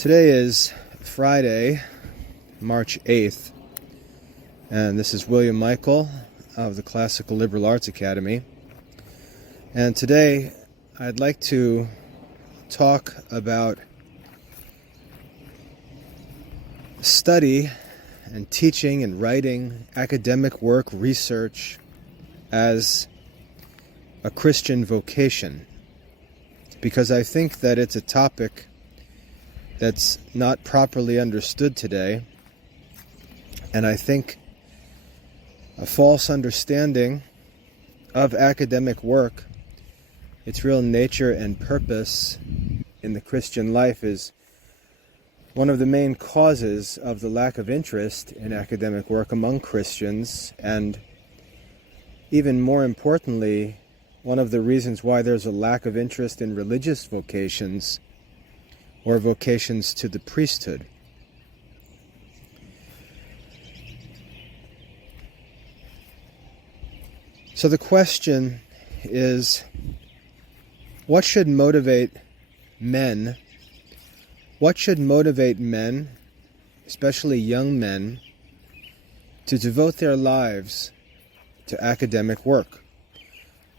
Today is Friday, March 8th, and this is William Michael of the Classical Liberal Arts Academy. And today I'd like to talk about study and teaching and writing, academic work, research as a Christian vocation, because I think that it's a topic that's not properly understood today, and I think a false understanding of academic work, its real nature and purpose in the Christian life, is one of the main causes of the lack of interest in academic work among Christians, and even more importantly, one of the reasons why there's a lack of interest in religious vocations or vocations to the priesthood. So the question is, what should motivate men? What should motivate men, especially young men, to devote their lives to academic work?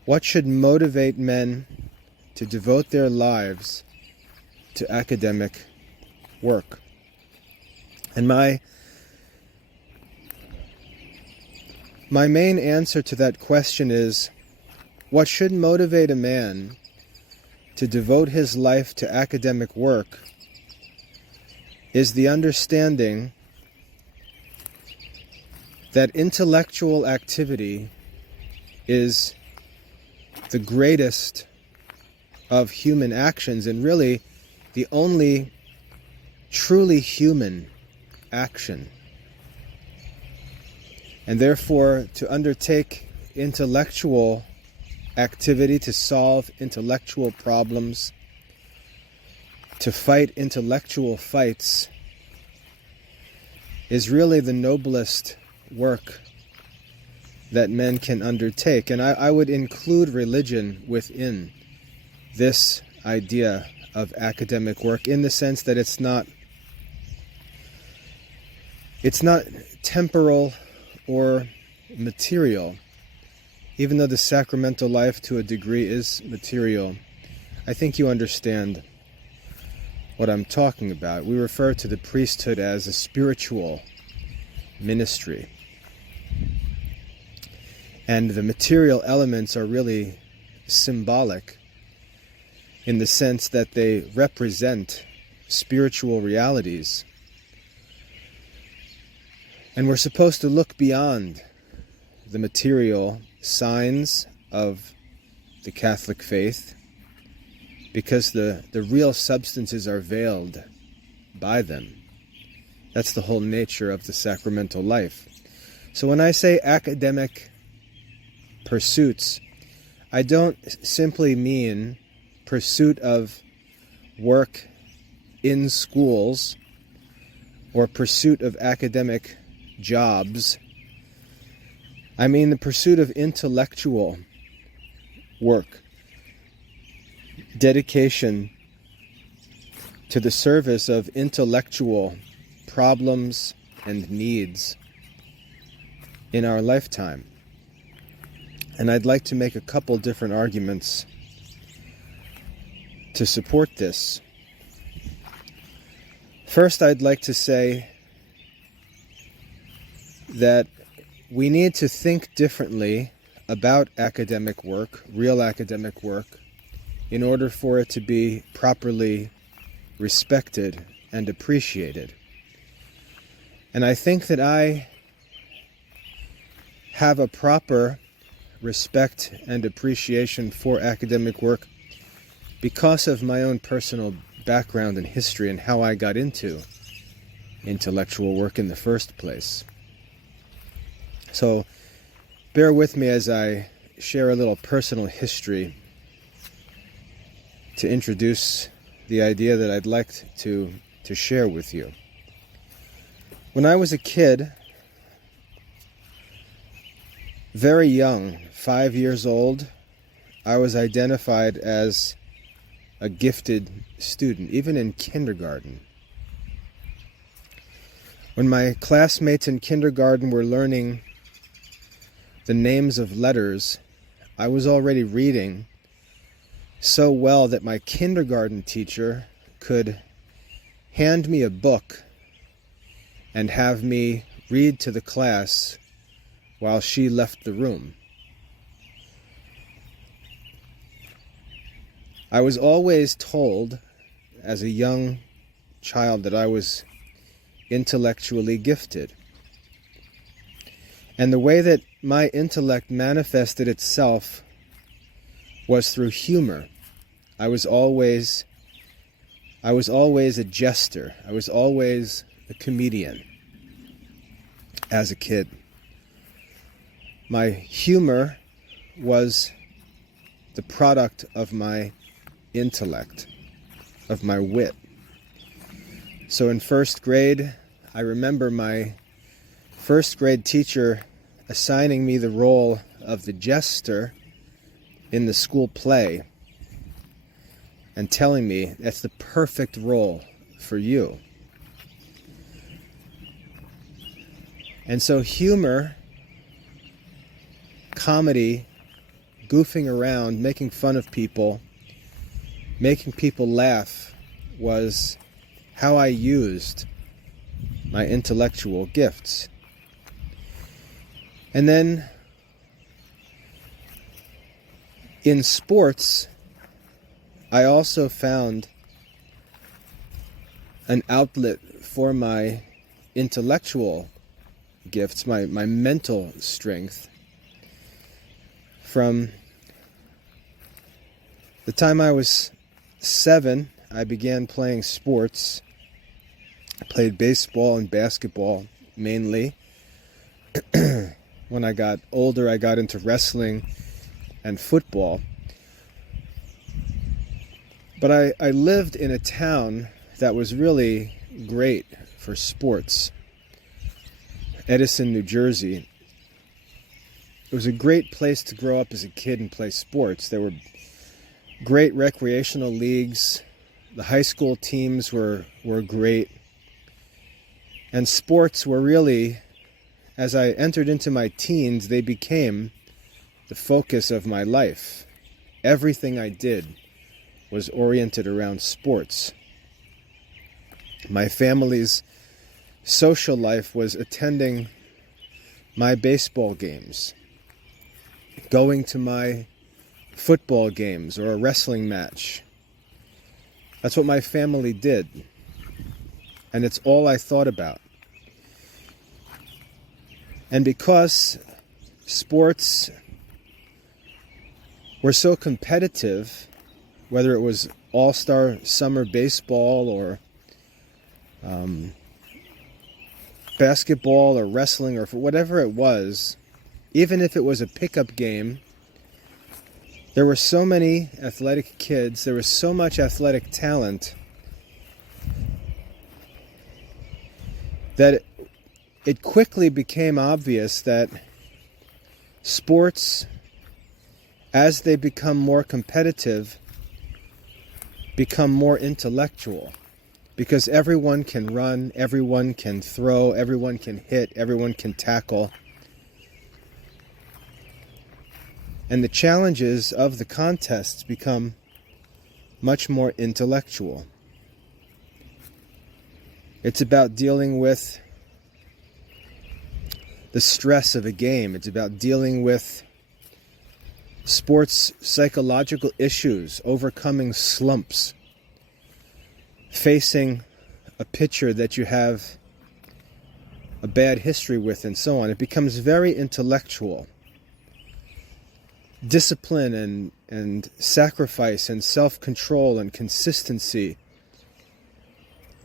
What should motivate men to devote their lives to academic work? And my main answer to that question is, what should motivate a man to devote his life to academic work is the understanding that intellectual activity is the greatest of human actions, and really the only truly human action. And therefore, to undertake intellectual activity, to solve intellectual problems, to fight intellectual fights, is really the noblest work that men can undertake. And I would include religion within this idea of academic work, in the sense that it's not temporal or material. Even though the sacramental life to a degree is material, I think you understand what I'm talking about. We refer to the priesthood as a spiritual ministry, and the material elements are really symbolic, in the sense that they represent spiritual realities. And we're supposed to look beyond the material signs of the Catholic faith, because the real substances are veiled by them. That's the whole nature of the sacramental life. So when I say academic pursuits, I don't simply mean pursuit of work in schools or pursuit of academic jobs. I mean the pursuit of intellectual work, dedication to the service of intellectual problems and needs in our lifetime. And I'd like to make a couple different arguments to support this. First, I'd like to say that we need to think differently about academic work, real academic work, in order for it to be properly respected and appreciated. And I think that I have a proper respect and appreciation for academic work because of my own personal background and history and how I got into intellectual work in the first place. So bear with me as I share a little personal history to introduce the idea that I'd like to share with you. When I was a kid, very young, 5 years old, I was identified as a gifted student, even in kindergarten. When my classmates in kindergarten were learning the names of letters, I was already reading so well that my kindergarten teacher could hand me a book and have me read to the class while she left the room. I was always told as a young child that I was intellectually gifted. And the way that my intellect manifested itself was through humor. I was always a jester. I was always a comedian as a kid. My humor was the product of my intellect, of my wit. So in first grade, I remember my first grade teacher assigning me the role of the jester in the school play and telling me that's the perfect role for you. And so humor, comedy, goofing around, making fun of people, making people laugh was how I used my intellectual gifts. And then in sports, I also found an outlet for my intellectual gifts, my mental strength. From the time I was 7, I began playing sports. I played baseball and basketball mainly. When I got older, I got into wrestling and football. But I lived in a town that was really great for sports. Edison, New Jersey. It was a great place to grow up as a kid and play sports. There were great recreational leagues. The high school teams were great. And sports were really, as I entered into my teens, they became the focus of my life. Everything I did was oriented around sports. My family's social life was attending my baseball games, going to my football games or a wrestling match. That's what my family did. And it's all I thought about. And because sports were so competitive, whether it was all-star summer baseball or basketball or wrestling or whatever it was, even if it was a pickup game, there were so many athletic kids, there was so much athletic talent that it quickly became obvious that sports, as they become more competitive, become more intellectual. Because everyone can run, everyone can throw, everyone can hit, everyone can tackle. And the challenges of the contests become much more intellectual. It's about dealing with the stress of a game. It's about dealing with sports psychological issues, overcoming slumps, facing a pitcher that you have a bad history with, and so on. It becomes very intellectual. Discipline and sacrifice and self-control and consistency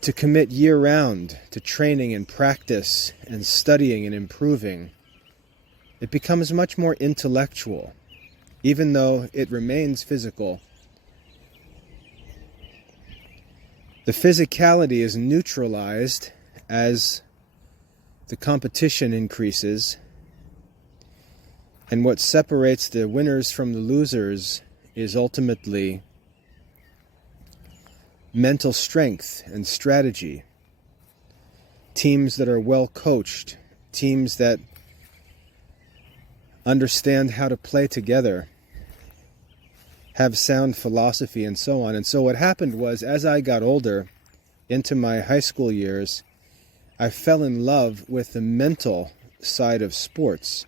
to commit year-round to training and practice and studying and improving. It becomes much more intellectual, even though it remains physical. The physicality is neutralized as the competition increases, and what separates the winners from the losers is ultimately mental strength and strategy. teams that are well coached, teams that understand how to play together, have sound philosophy, and so on. And so what happened was, as I got older, into my high school years, I fell in love with the mental side of sports.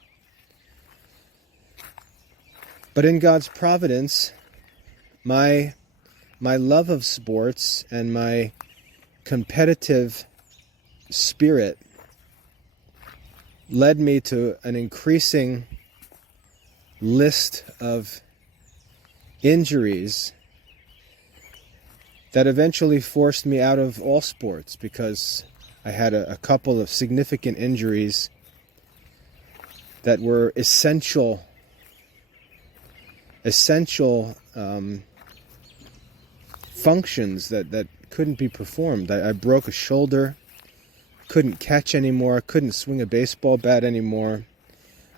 But in God's providence, my love of sports and my competitive spirit led me to an increasing list of injuries that eventually forced me out of all sports, because I had a couple of significant injuries that were essential functions that couldn't be performed. I broke a shoulder, couldn't catch anymore, couldn't swing a baseball bat anymore.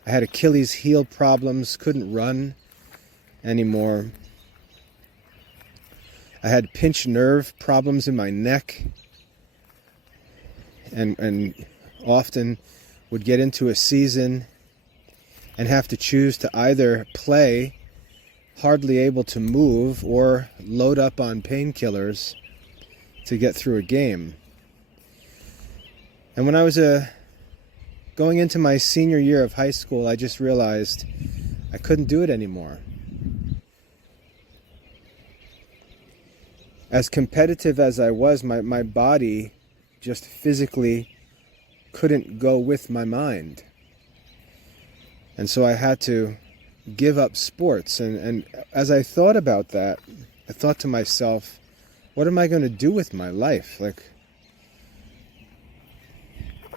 I had Achilles heel problems, couldn't run anymore. I had pinched nerve problems in my neck, and often would get into a season and have to choose to either play hardly able to move or load up on painkillers to get through a game. And when I was going into my senior year of high school, I just realized I couldn't do it anymore. As competitive as I was, my body just physically couldn't go with my mind. And so I had to give up sports. And as I thought about that, I thought to myself, what am I going to do with my life? Like,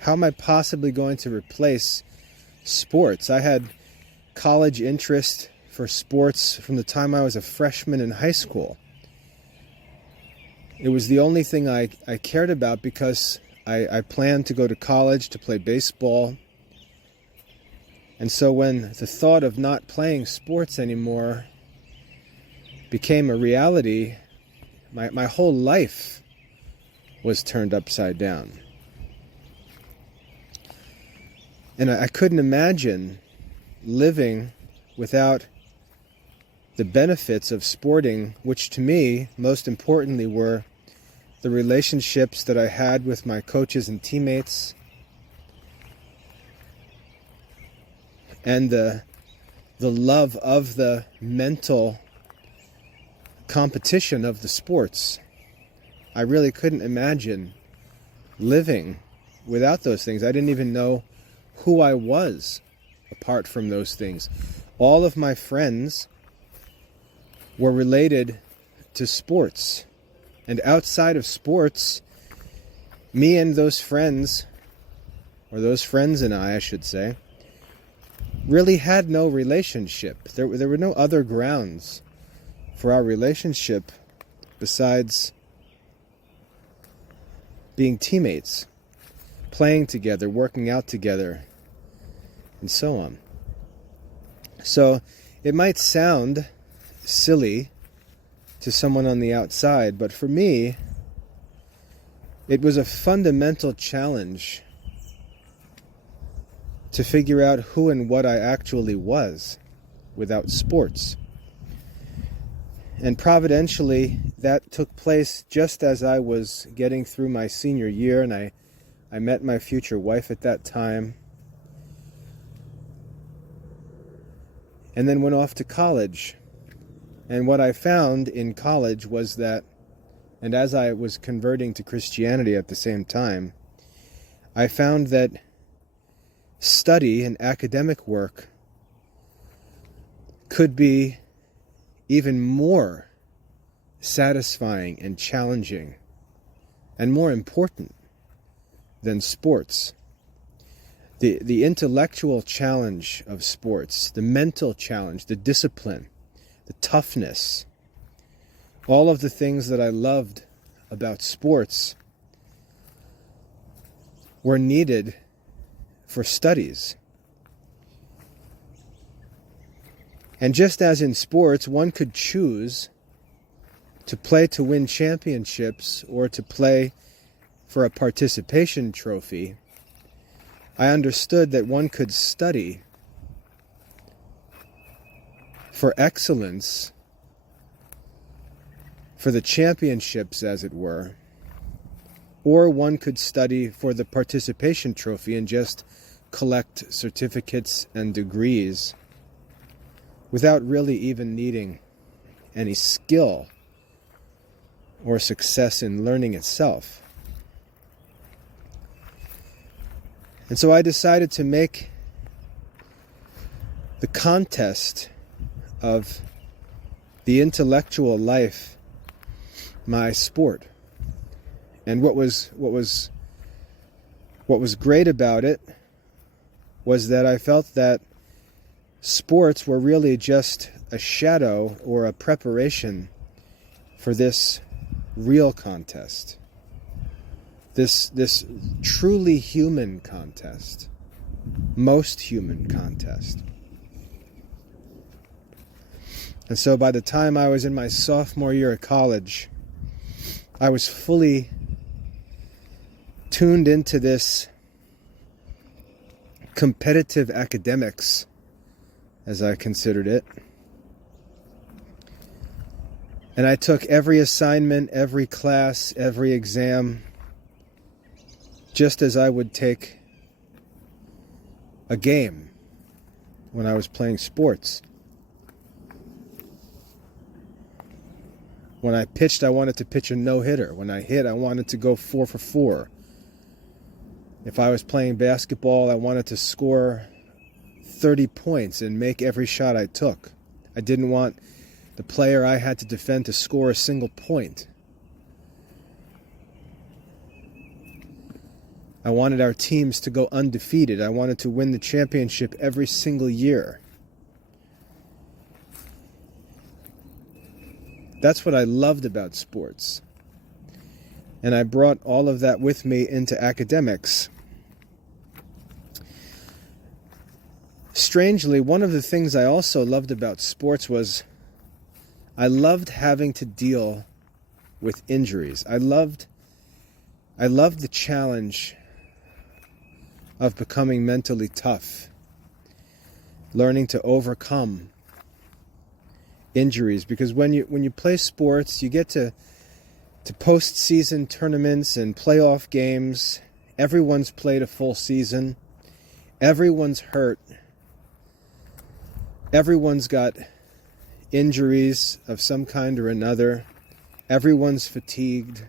how am I possibly going to replace sports? I had college interest for sports from the time I was a freshman in high school. It was the only thing I cared about, because I planned to go to college to play baseball. And so when the thought of not playing sports anymore became a reality, my whole life was turned upside down. And I couldn't imagine living without the benefits of sporting, which to me, most importantly, were the relationships that I had with my coaches and teammates, and the love of the mental competition of the sports. I really couldn't imagine living without those things. I didn't even know who I was apart from those things. All of my friends were related to sports. And outside of sports, me and those friends, or those friends and I should say, really had no relationship. There were no other grounds for our relationship besides being teammates, playing together, working out together, and so on. So it might sound silly to someone on the outside, but for me, it was a fundamental challenge to figure out who and what I actually was without sports. And providentially, that took place just as I was getting through my senior year, and I met my future wife at that time, and then went off to college. And what I found in college was that, and as I was converting to Christianity at the same time, I found that study and academic work could be even more satisfying and challenging and more important than sports. The intellectual challenge of sports, the mental challenge, the discipline, the toughness, all of the things that I loved about sports were needed for studies. And just as in sports, one could choose to play to win championships or to play for a participation trophy, I understood that one could study for excellence, for the championships, as it were, or one could study for the participation trophy and just collect certificates and degrees without really even needing any skill or success in learning itself. And so I decided to make the contest of the intellectual life my sport. And what was great about it was that I felt that sports were really just a shadow or a preparation for this real contest. This truly human contest. Most human contest. And so by the time I was in my sophomore year of college, I was fully tuned into this competitive academics, as I considered it. And I took every assignment, every class, every exam, just as I would take a game when I was playing sports. When I pitched, I wanted to pitch a no-hitter. When I hit, I wanted to go 4 for 4. If I was playing basketball, I wanted to score 30 points and make every shot I took. I didn't want the player I had to defend to score a single point. I wanted our teams to go undefeated. I wanted to win the championship every single year. That's what I loved about sports. And I brought all of that with me into academics. Strangely, one of the things I also loved about sports was I loved having to deal with injuries. I loved the challenge of becoming mentally tough, learning to overcome injuries, because when you play sports, you get to postseason tournaments and playoff games. Everyone's played a full season. Everyone's hurt. Everyone's got injuries of some kind or another. Everyone's fatigued.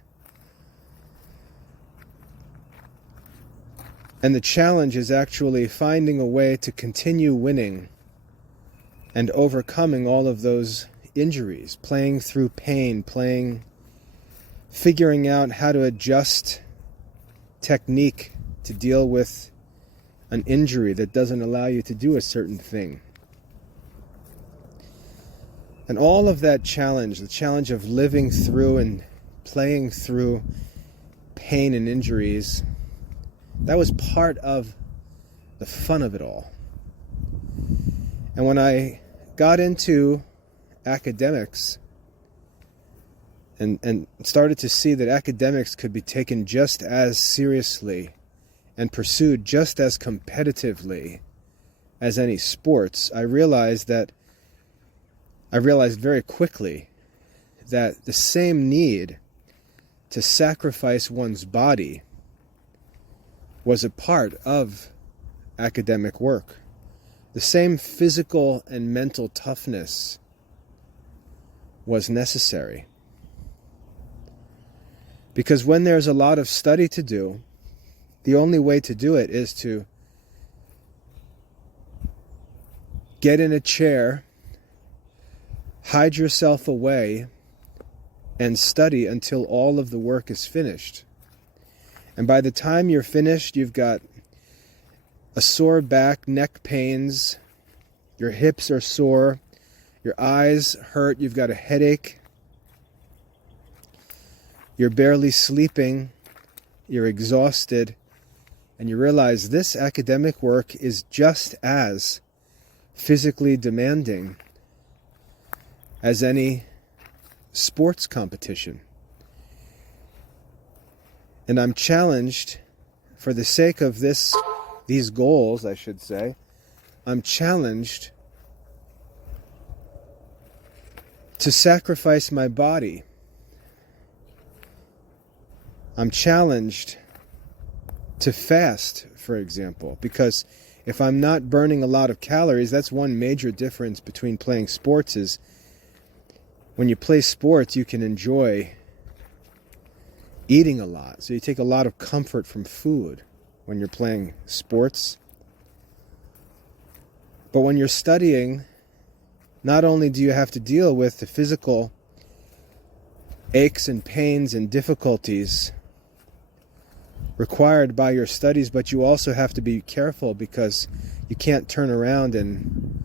And the challenge is actually finding a way to continue winning and overcoming all of those injuries, playing through pain, figuring out how to adjust technique to deal with an injury that doesn't allow you to do a certain thing. And all of that challenge, the challenge of living through and playing through pain and injuries, that was part of the fun of it all. And when I got into academics and started to see that academics could be taken just as seriously and pursued just as competitively as any sports, I realized very quickly that the same need to sacrifice one's body was a part of academic work. The same physical and mental toughness was necessary. Because when there's a lot of study to do, the only way to do it is to get in a chair, hide yourself away, and study until all of the work is finished. And by the time you're finished, you've got a sore back, neck pains, your hips are sore, your eyes hurt, you've got a headache, you're barely sleeping, you're exhausted, and you realize this academic work is just as physically demanding as any sports competition. And I'm challenged, for the sake of these goals, I should say, I'm challenged to sacrifice my body. I'm challenged to fast, for example, because if I'm not burning a lot of calories, that's one major difference between playing sports is when you play sports, you can enjoy eating a lot. So you take a lot of comfort from food when you're playing sports. But when you're studying, not only do you have to deal with the physical aches and pains and difficulties required by your studies, but you also have to be careful because you can't turn around and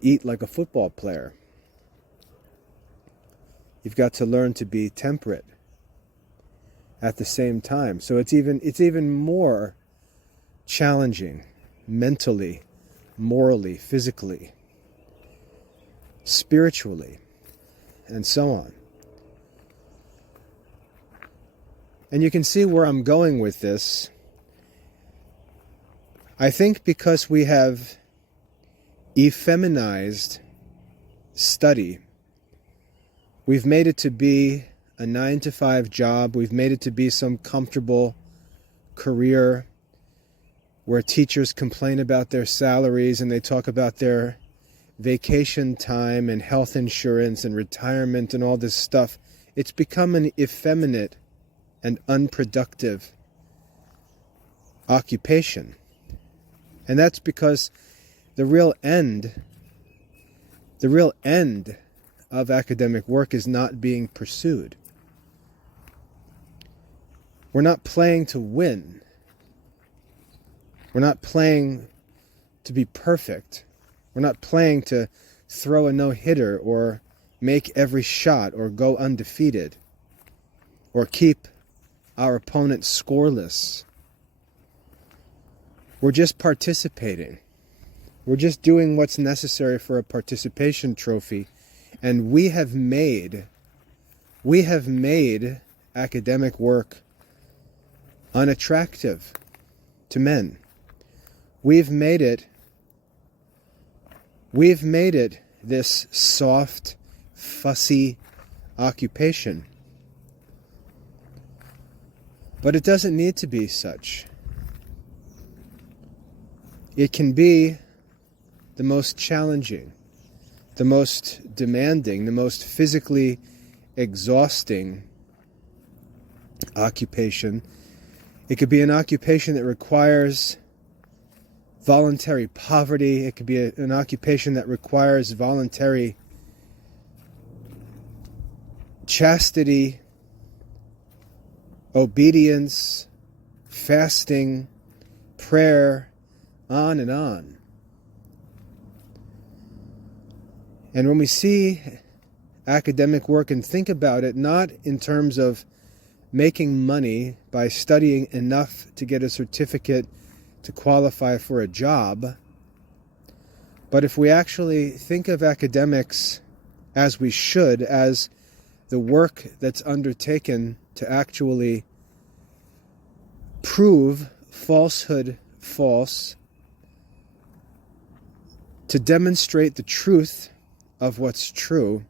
eat like a football player. You've got to learn to be temperate at the same time. So it's even more challenging mentally, morally, physically, spiritually, and so on. And you can see where I'm going with this. I think because we have effeminized study, we've made it to be a 9-to-5 job. We've made it to be some comfortable career where teachers complain about their salaries and they talk about their vacation time and health insurance and retirement and all this stuff. It's become an effeminate and unproductive occupation. And that's because the real end of academic work is not being pursued. We're not playing to win. We're not playing to be perfect. We're not playing to throw a no-hitter or make every shot or go undefeated or keep our opponent scoreless. We're just participating. We're just doing what's necessary for a participation trophy. And we have made academic work unattractive to men. We've made it this soft, fussy occupation. But it doesn't need to be such. It can be the most challenging, the most demanding, the most physically exhausting occupation. It could be an occupation that requires voluntary poverty. It could be an occupation that requires voluntary chastity, obedience, fasting, prayer, on and on. And when we see academic work and think about it, not in terms of making money by studying enough to get a certificate to qualify for a job, but if we actually think of academics as we should, as the work that's undertaken to actually prove falsehood false, to demonstrate the truth of what's true,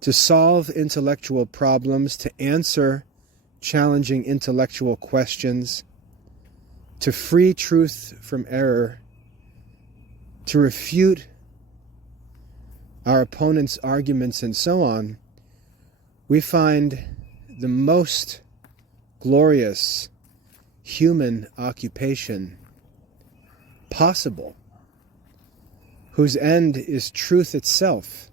to solve intellectual problems, to answer challenging intellectual questions, to free truth from error, to refute our opponent's arguments and so on, we find the most glorious human occupation possible, whose end is truth itself.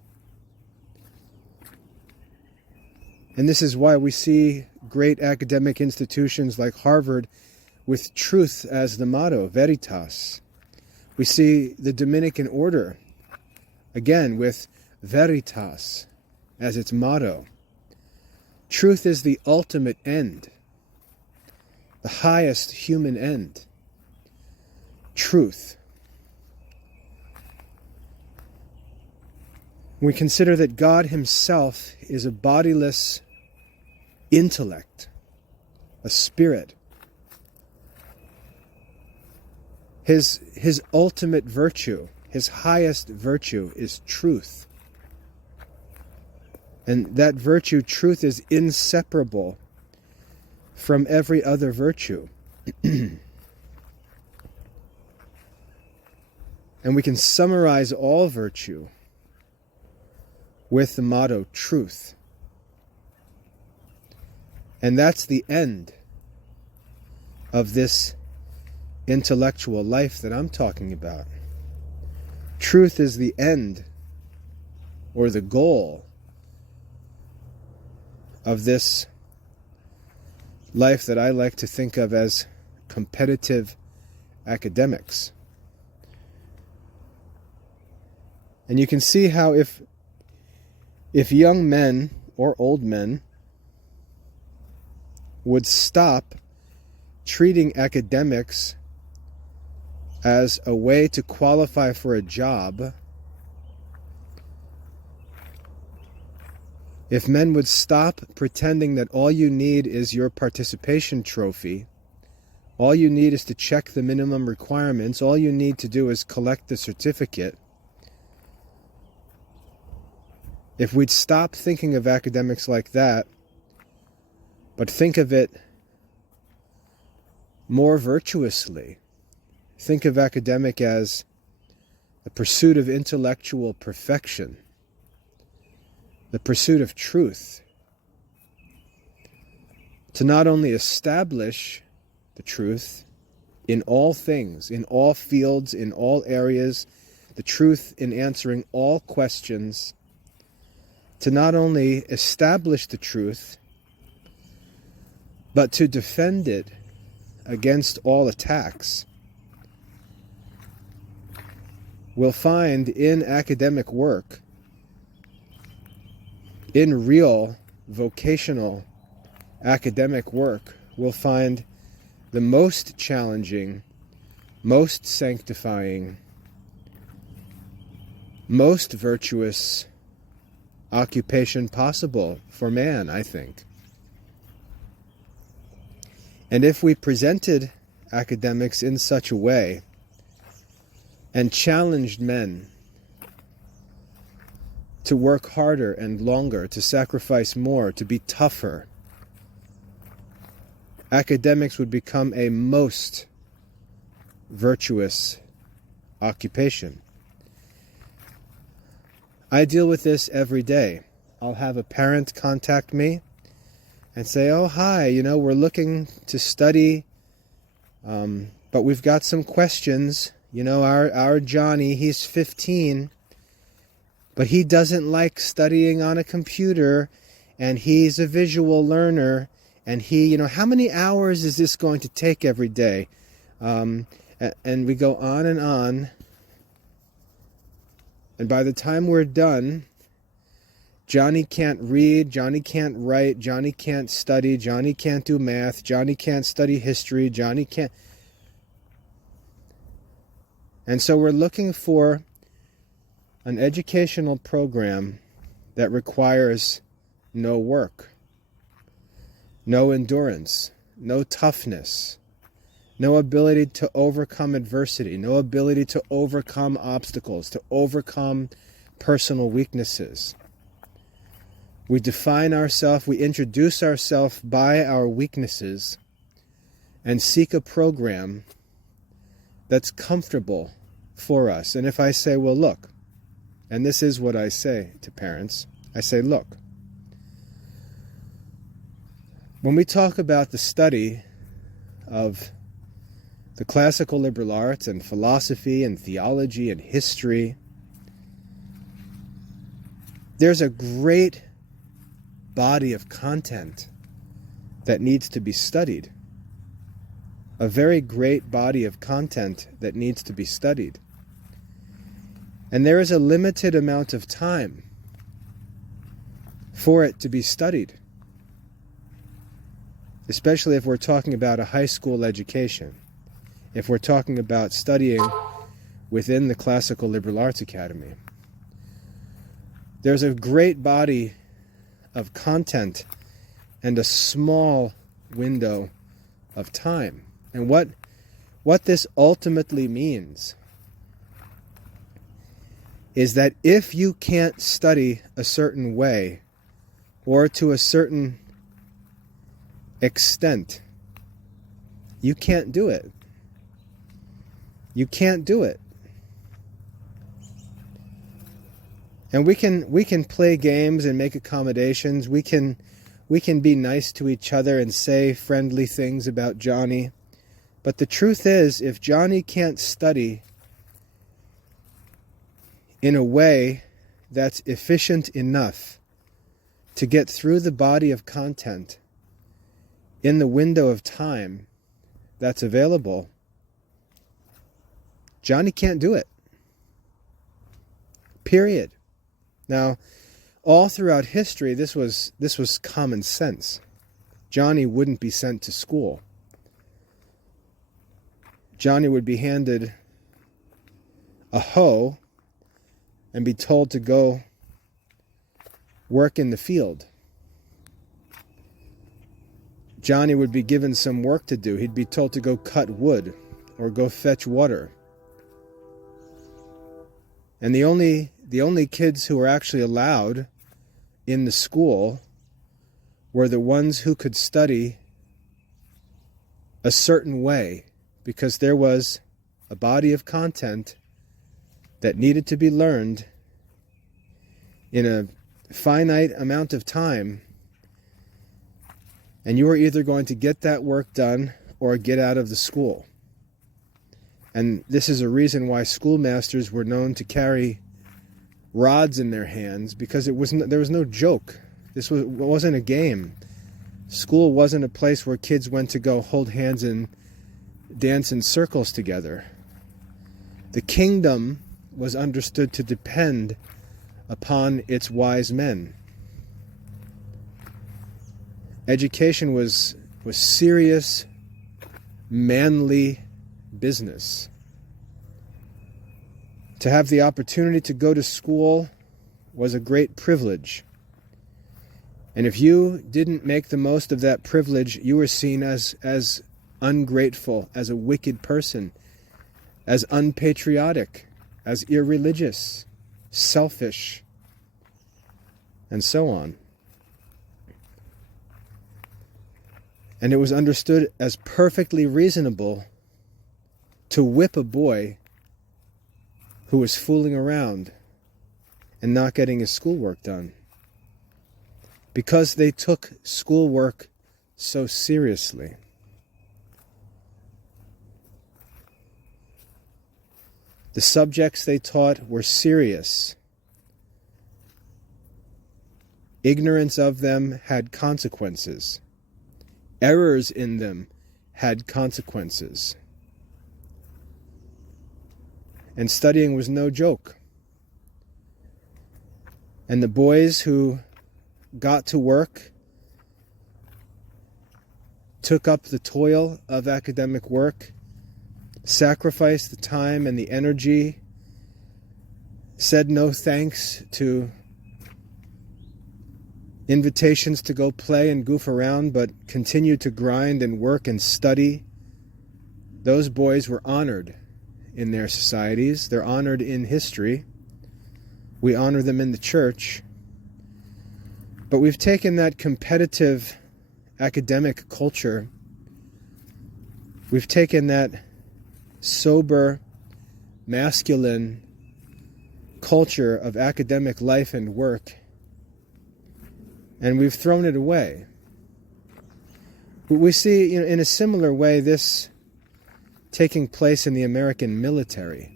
And this is why we see great academic institutions like Harvard with truth as the motto, veritas. We see the Dominican order, again, with veritas as its motto. Truth is the ultimate end, the highest human end. Truth. We consider that God himself is a bodiless intellect, a spirit. His ultimate virtue, his highest virtue, is truth. And that virtue, truth, is inseparable from every other virtue. And we can summarize all virtue with the motto, truth. And that's the end of this intellectual life that I'm talking about. Truth is the end, or the goal, of this life that I like to think of as competitive academics. And you can see how if young men or old men would stop treating academics as a way to qualify for a job, if men would stop pretending that all you need is your participation trophy, all you need is to check the minimum requirements, all you need to do is collect the certificate, if we'd stop thinking of academics like that, but think of it more virtuously, think of academic as the pursuit of intellectual perfection, the pursuit of truth, to not only establish the truth in all things, in all fields, in all areas, the truth in answering all questions, to not only establish the truth, but to defend it against all attacks. We'll find in academic work, in real vocational academic work, we'll find the most challenging, most sanctifying, most virtuous occupation possible for man, I think. And if we presented academics in such a way and challenged men to work harder and longer, to sacrifice more, to be tougher, academics would become a most virtuous occupation. I deal with this every day. I'll have a parent contact me and say, oh, hi, we're looking to study, but we've got some questions. Our Johnny, he's 15, but he doesn't like studying on a computer, and he's a visual learner, and he, how many hours is this going to take every day? And we go on, and by the time we're done, Johnny can't read, Johnny can't write, Johnny can't study, Johnny can't do math, Johnny can't study history, Johnny can't. And so we're looking for an educational program that requires no work, no endurance, no toughness, no ability to overcome adversity, no ability to overcome obstacles, to overcome personal weaknesses. We define ourselves, we introduce ourselves by our weaknesses and seek a program that's comfortable for us. And if I say, well, look, and this is what I say to parents, I say, look, when we talk about the study of the classical liberal arts and philosophy and theology and history, there's a great body of content that needs to be studied. A very great body of content that needs to be studied. And there is a limited amount of time for it to be studied, especially if we're talking about a high school education, if we're talking about studying within the Classical Liberal Arts Academy. There's a great body of content and a small window of time. And what this ultimately means is that if you can't study a certain way or to a certain extent, you can't do it. You can't do it. And we can play games and make accommodations. We can be nice to each other and say friendly things about Johnny. But the truth is, if Johnny can't study in a way that's efficient enough to get through the body of content in the window of time that's available, Johnny can't do it. Period. Now, all throughout history, this was common sense. Johnny wouldn't be sent to school. Johnny would be handed a hoe and be told to go work in the field. Johnny would be given some work to do. He'd be told to go cut wood or go fetch water. And the only kids who were actually allowed in the school were the ones who could study a certain way, because there was a body of content that needed to be learned in a finite amount of time, and you were either going to get that work done or get out of the school. And this is a reason why schoolmasters were known to carry rods in their hands, because there was no joke. This wasn't a game. School wasn't a place where kids went to go hold hands and dance in circles together. The kingdom was understood to depend upon its wise men. Education was serious, manly business. To have the opportunity to go to school was a great privilege. And if you didn't make the most of that privilege, you were seen as ungrateful, as a wicked person, as unpatriotic, as irreligious, selfish, and so on. And it was understood as perfectly reasonable to whip a boy who was fooling around and not getting his schoolwork done, because they took schoolwork so seriously. The subjects they taught were serious. Ignorance of them had consequences. Errors in them had consequences. And studying was no joke. And the boys who got to work, took up the toil of academic work, sacrificed the time and the energy, said no thanks to invitations to go play and goof around, but continued to grind and work and study. Those boys were honored in their societies. They're honored in history. We honor them in the church. But we've taken that competitive academic culture, we've taken that sober, masculine culture of academic life and work, and we've thrown it away. We see, in a similar way, this taking place in the American military.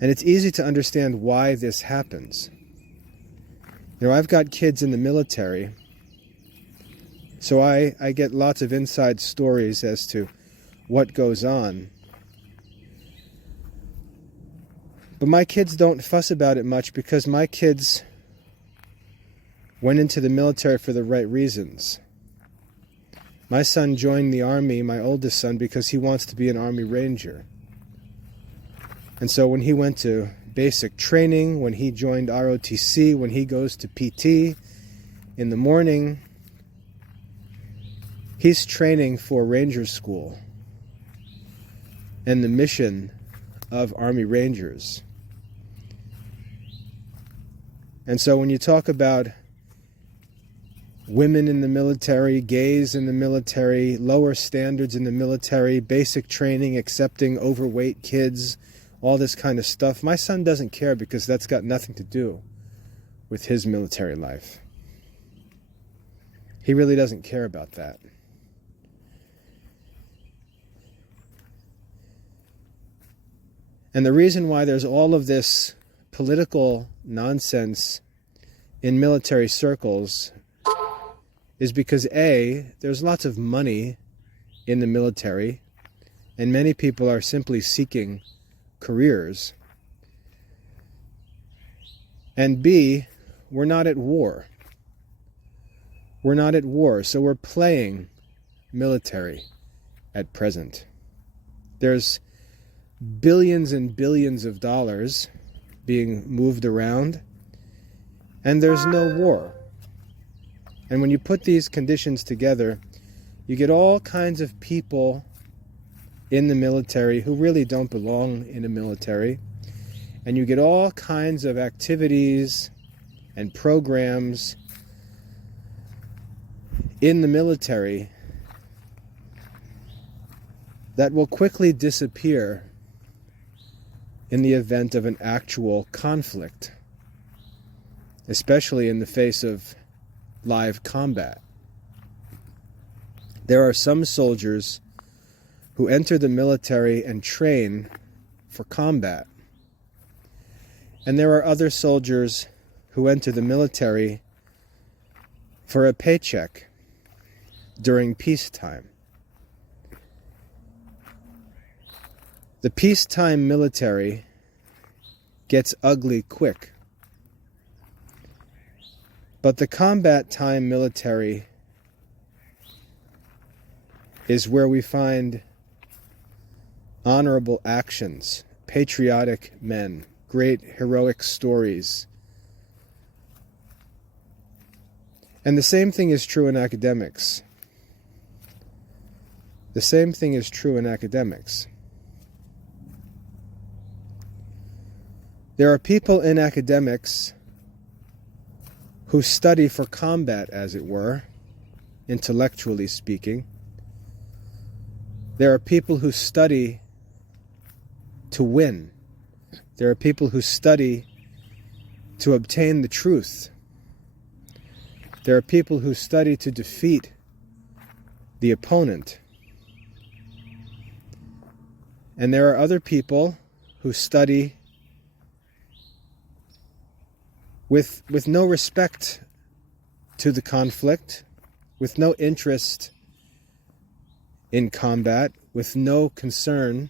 And it's easy to understand why this happens. I've got kids in the military, so I get lots of inside stories as to what goes on. But my kids don't fuss about it much, because my kids went into the military for the right reasons. My son joined the Army, my oldest son, because he wants to be an Army Ranger. And so when he went to basic training, when he joined ROTC, when he goes to PT, in the morning, he's training for Ranger School and the mission of Army Rangers. And so when you talk about women in the military, gays in the military, lower standards in the military, basic training, accepting overweight kids, all this kind of stuff, my son doesn't care because that's got nothing to do with his military life. He really doesn't care about that. And the reason why there's all of this political nonsense in military circles is because A, there's lots of money in the military, and many people are simply seeking careers. And B, we're not at war. We're not at war, so we're playing military at present. There's billions and billions of dollars being moved around, and there's no war. And when you put these conditions together, you get all kinds of people in the military who really don't belong in the military, and you get all kinds of activities and programs in the military that will quickly disappear in the event of an actual conflict, especially in the face of live combat. There are some soldiers who enter the military and train for combat. And there are other soldiers who enter the military for a paycheck during peacetime. The peacetime military gets ugly quick. But the combat time military is where we find honorable actions, patriotic men, great heroic stories. And the same thing is true in academics. The same thing is true in academics. There are people in academics who study for combat, as it were, intellectually speaking. There are people who study to win. There are people who study to obtain the truth. There are people who study to defeat the opponent. And there are other people who study with no respect to the conflict, with no interest in combat, with no concern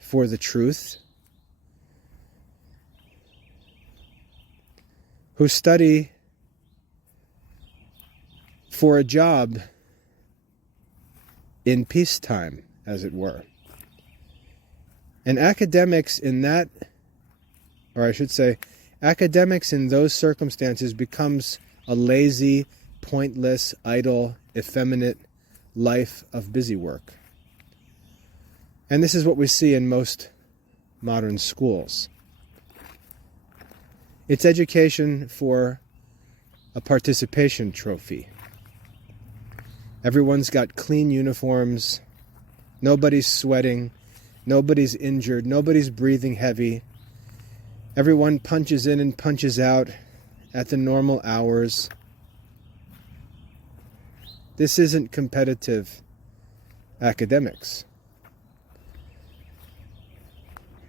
for the truth, who study for a job in peacetime, as it were. And academics in that, or I should say, academics in those circumstances becomes a lazy, pointless, idle, effeminate life of busy work. And this is what we see in most modern schools. It's education for a participation trophy. Everyone's got clean uniforms, nobody's sweating, nobody's injured, nobody's breathing heavy. Everyone punches in and punches out at the normal hours. This isn't competitive academics.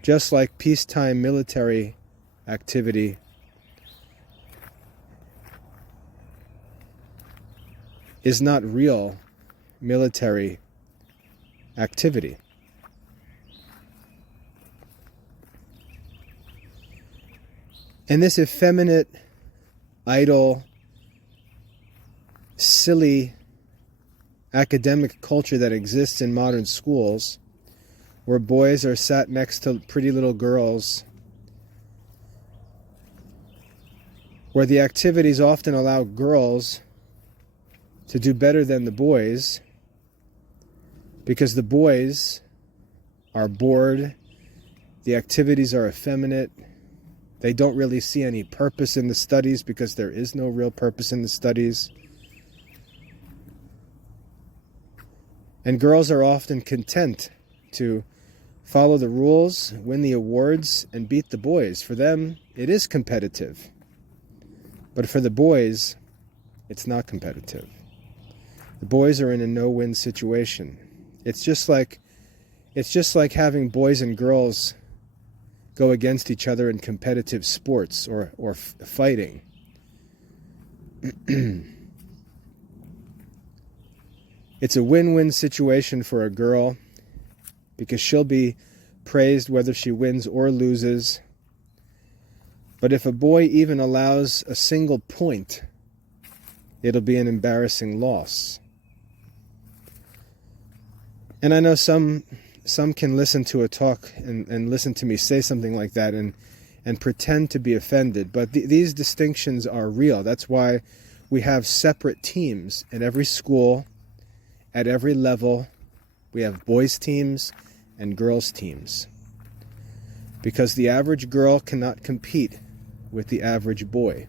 Just like peacetime military activity is not real military activity. And this effeminate, idle, silly academic culture that exists in modern schools, where boys are sat next to pretty little girls where the activities often allow girls to do better than the boys because the boys are bored, the activities are effeminate, they don't really see any purpose in the studies because there is no real purpose in the studies. And girls are often content to follow the rules, win the awards, and beat the boys. For them, it is competitive. But for the boys, it's not competitive. The boys are in a no-win situation. It's just like having boys and girls go against each other in competitive sports or fighting. It's a win-win situation for a girl because she'll be praised whether she wins or loses. But if a boy even allows a single point, it'll be an embarrassing loss. And I know some can listen to a talk and listen to me say something like that and pretend to be offended. But these distinctions are real. That's why we have separate teams in every school, at every level. We have boys' teams and girls' teams. Because the average girl cannot compete with the average boy.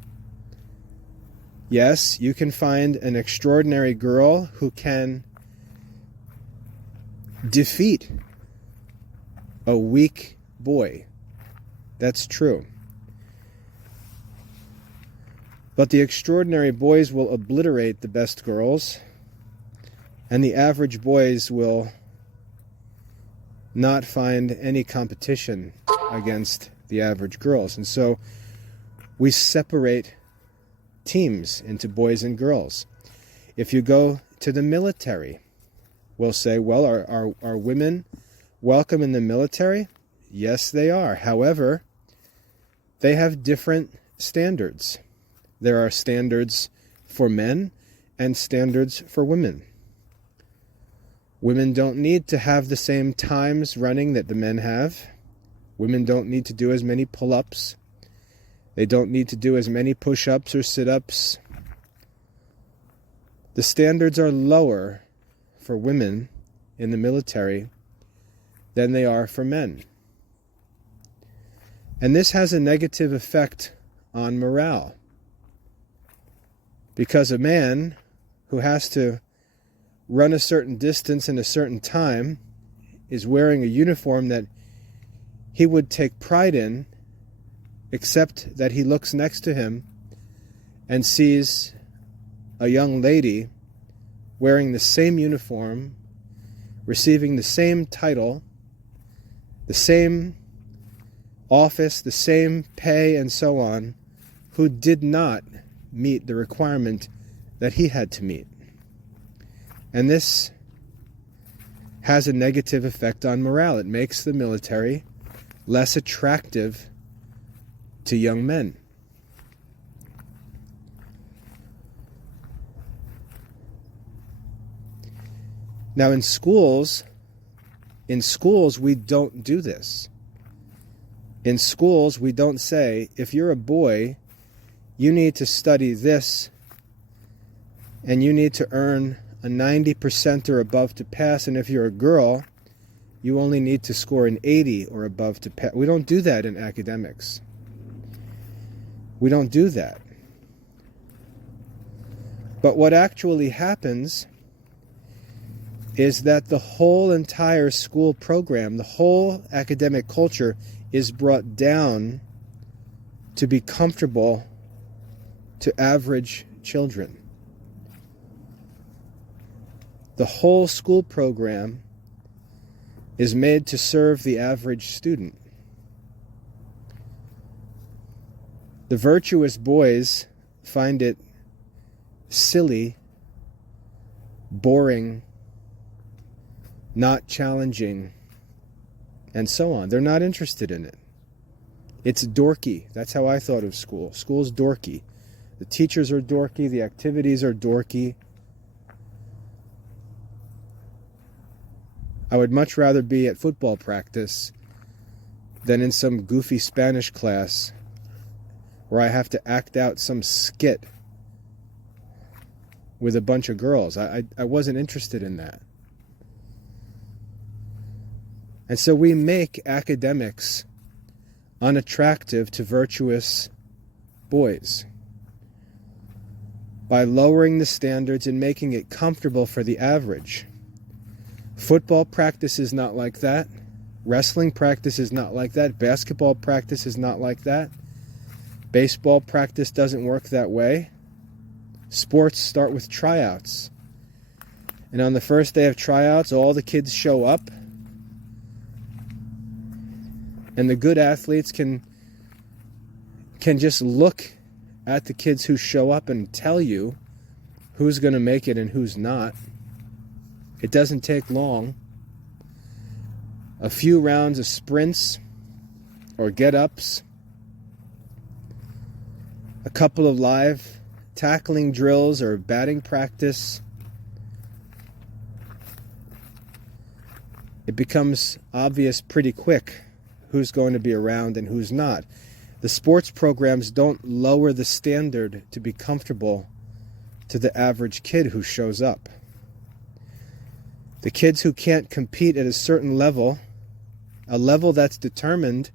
Yes, you can find an extraordinary girl who can defeat a weak boy. That's true. But the extraordinary boys will obliterate the best girls, and the average boys will not find any competition against the average girls. And so we separate teams into boys and girls. If you go to the military, we'll say, well, are women welcome in the military? Yes, they are. However, they have different standards. There are standards for men and standards for women. Women don't need to have the same times running that the men have. Women don't need to do as many pull-ups. They don't need to do as many push-ups or sit-ups. The standards are lower for women in the military than they are for men. And this has a negative effect on morale. Because a man who has to run a certain distance in a certain time is wearing a uniform that he would take pride in, except that he looks next to him and sees a young lady wearing the same uniform, receiving the same title, the same office, the same pay, and so on, who did not meet the requirement that he had to meet. And this has a negative effect on morale. It makes the military less attractive to young men. Now in schools we don't do this. In schools we don't say, if you're a boy, you need to study this and you need to earn a 90% or above to pass, and if you're a girl, you only need to score an 80 or above to pass. We don't do that in academics. We don't do that. But what actually happens is that the whole entire school program, the whole academic culture is brought down to be comfortable to average children. The whole school program is made to serve the average student. The virtuous boys find it silly, boring, not challenging, and so on. They're not interested in it. It's dorky. That's how I thought of school. School's dorky. The teachers are dorky. The activities are dorky. I would much rather be at football practice than in some goofy Spanish class where I have to act out some skit with a bunch of girls. I wasn't interested in that. And so we make academics unattractive to virtuous boys by lowering the standards and making it comfortable for the average. Football practice is not like that. Wrestling practice is not like that. Basketball practice is not like that. Baseball practice doesn't work that way. Sports start with tryouts. And on the first day of tryouts, all the kids show up. And the good athletes can just look at the kids who show up and tell you who's going to make it and who's not. It doesn't take long. A few rounds of sprints or get-ups, a couple of live tackling drills or batting practice. It becomes obvious pretty quick who's going to be around and who's not. The sports programs don't lower the standard to be comfortable to the average kid who shows up. The kids who can't compete at a certain level, a level that's determined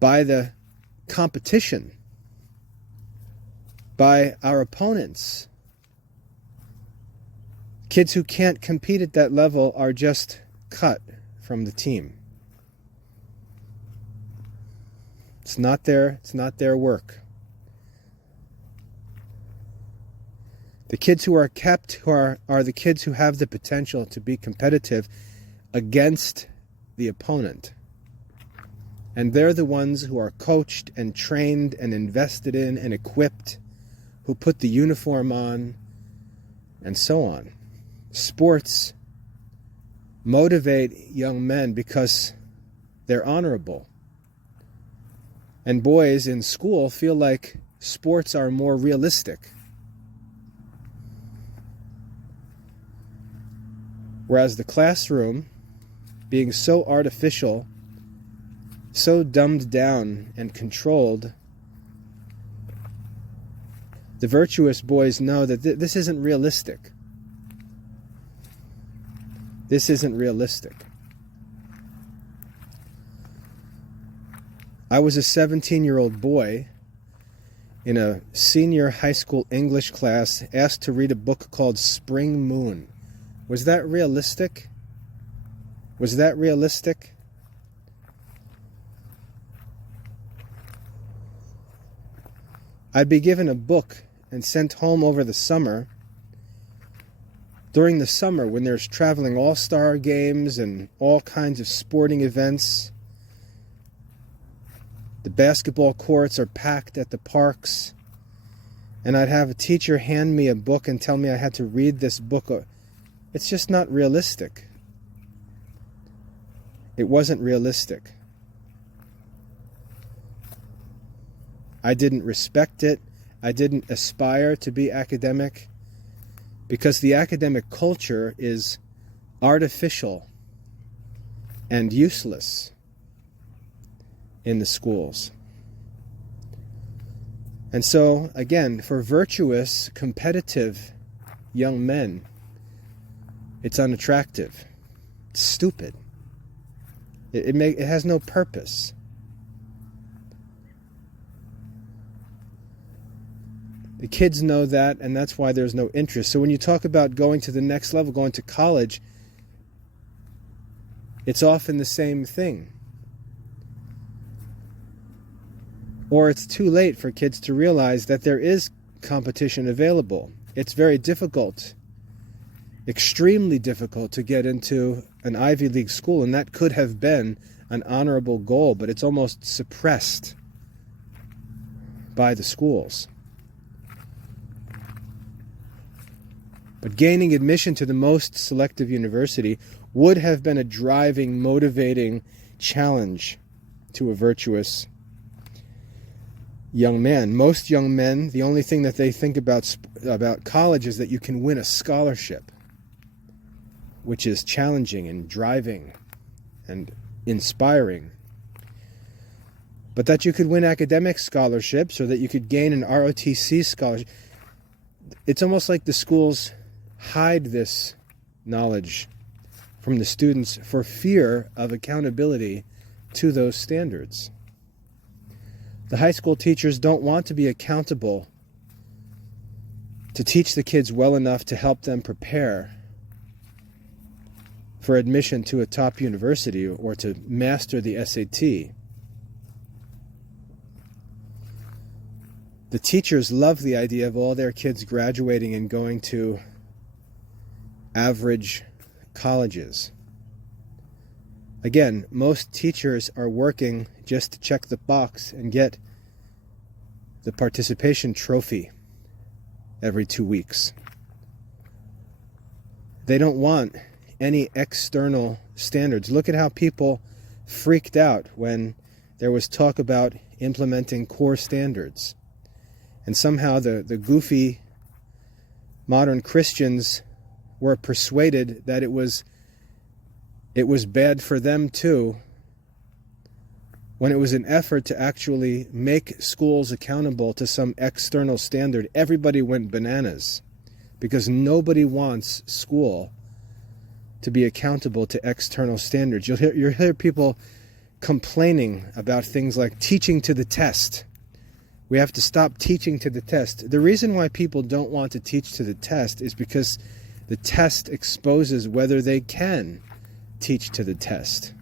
by the competition, by our opponents. Kids who can't compete at that level are just cut from the team. It's not their work. The kids who are kept are the kids who have the potential to be competitive against the opponent. And they're the ones who are coached and trained and invested in and equipped, who put the uniform on, and so on. Sports motivate young men because they're honorable. And boys in school feel like sports are more realistic. Whereas the classroom, being so artificial, so dumbed down and controlled, the virtuous boys know that this isn't realistic. This isn't realistic. I was a 17-year-old boy in a senior high school English class asked to read a book called Spring Moon. Was that realistic? Was that realistic? I'd be given a book and sent home over the summer. During the summer, when there's traveling all-star games and all kinds of sporting events, the basketball courts are packed at the parks, and I'd have a teacher hand me a book and tell me I had to read this book. It's just not realistic. It wasn't realistic. I didn't respect it. I didn't aspire to be academic because the academic culture is artificial and useless in the schools. And so, again, for virtuous, competitive young men, it's unattractive. It's stupid. It has no purpose. The kids know that, and that's why there's no interest. So when you talk about going to the next level, going to college, it's often the same thing. Or it's too late for kids to realize that there is competition available. It's very difficult, extremely difficult to get into an Ivy League school, and that could have been an honorable goal, but it's almost suppressed by the schools. But gaining admission to the most selective university would have been a driving, motivating challenge to a virtuous young man. Most young men, the only thing that they think about college is that you can win a scholarship, which is challenging and driving and inspiring. but that you could win academic scholarships or that you could gain an ROTC scholarship. It's almost like the schools hide this knowledge from the students for fear of accountability to those standards. The high school teachers don't want to be accountable to teach the kids well enough to help them prepare for admission to a top university or to master the SAT. The teachers love the idea of all their kids graduating and going to average colleges. Again, most teachers are working just to check the box and get the participation trophy every 2 weeks. They don't want any external standards. Look at how people freaked out when there was talk about implementing core standards. And somehow the goofy modern Christians were persuaded that it was bad for them too, when it was an effort to actually make schools accountable to some external standard. Everybody went bananas because nobody wants school to be accountable to external standards. You'll hear people complaining about things like teaching to the test. We have to stop teaching to the test. The reason why people don't want to teach to the test is because the test exposes whether they can teach to the test.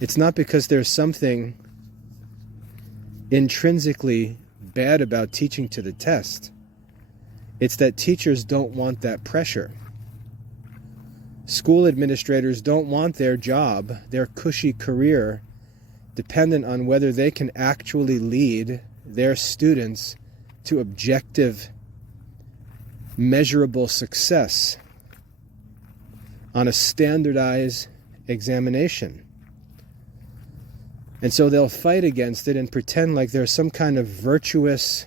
It's not because there's something intrinsically bad about teaching to the test. It's that teachers don't want that pressure. School administrators don't want their job, their cushy career, dependent on whether they can actually lead their students to objective, measurable success on a standardized examination. And so they'll fight against it and pretend like there's some kind of virtuous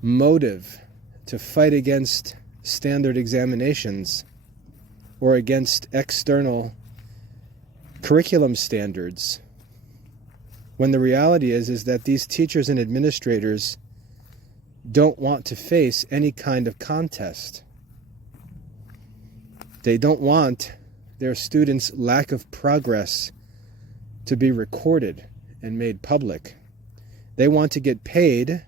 motive to fight against standard examinations or against external curriculum standards, when the reality is that these teachers and administrators don't want to face any kind of contest. They don't want their students' lack of progress to be recorded and made public. They want to get paid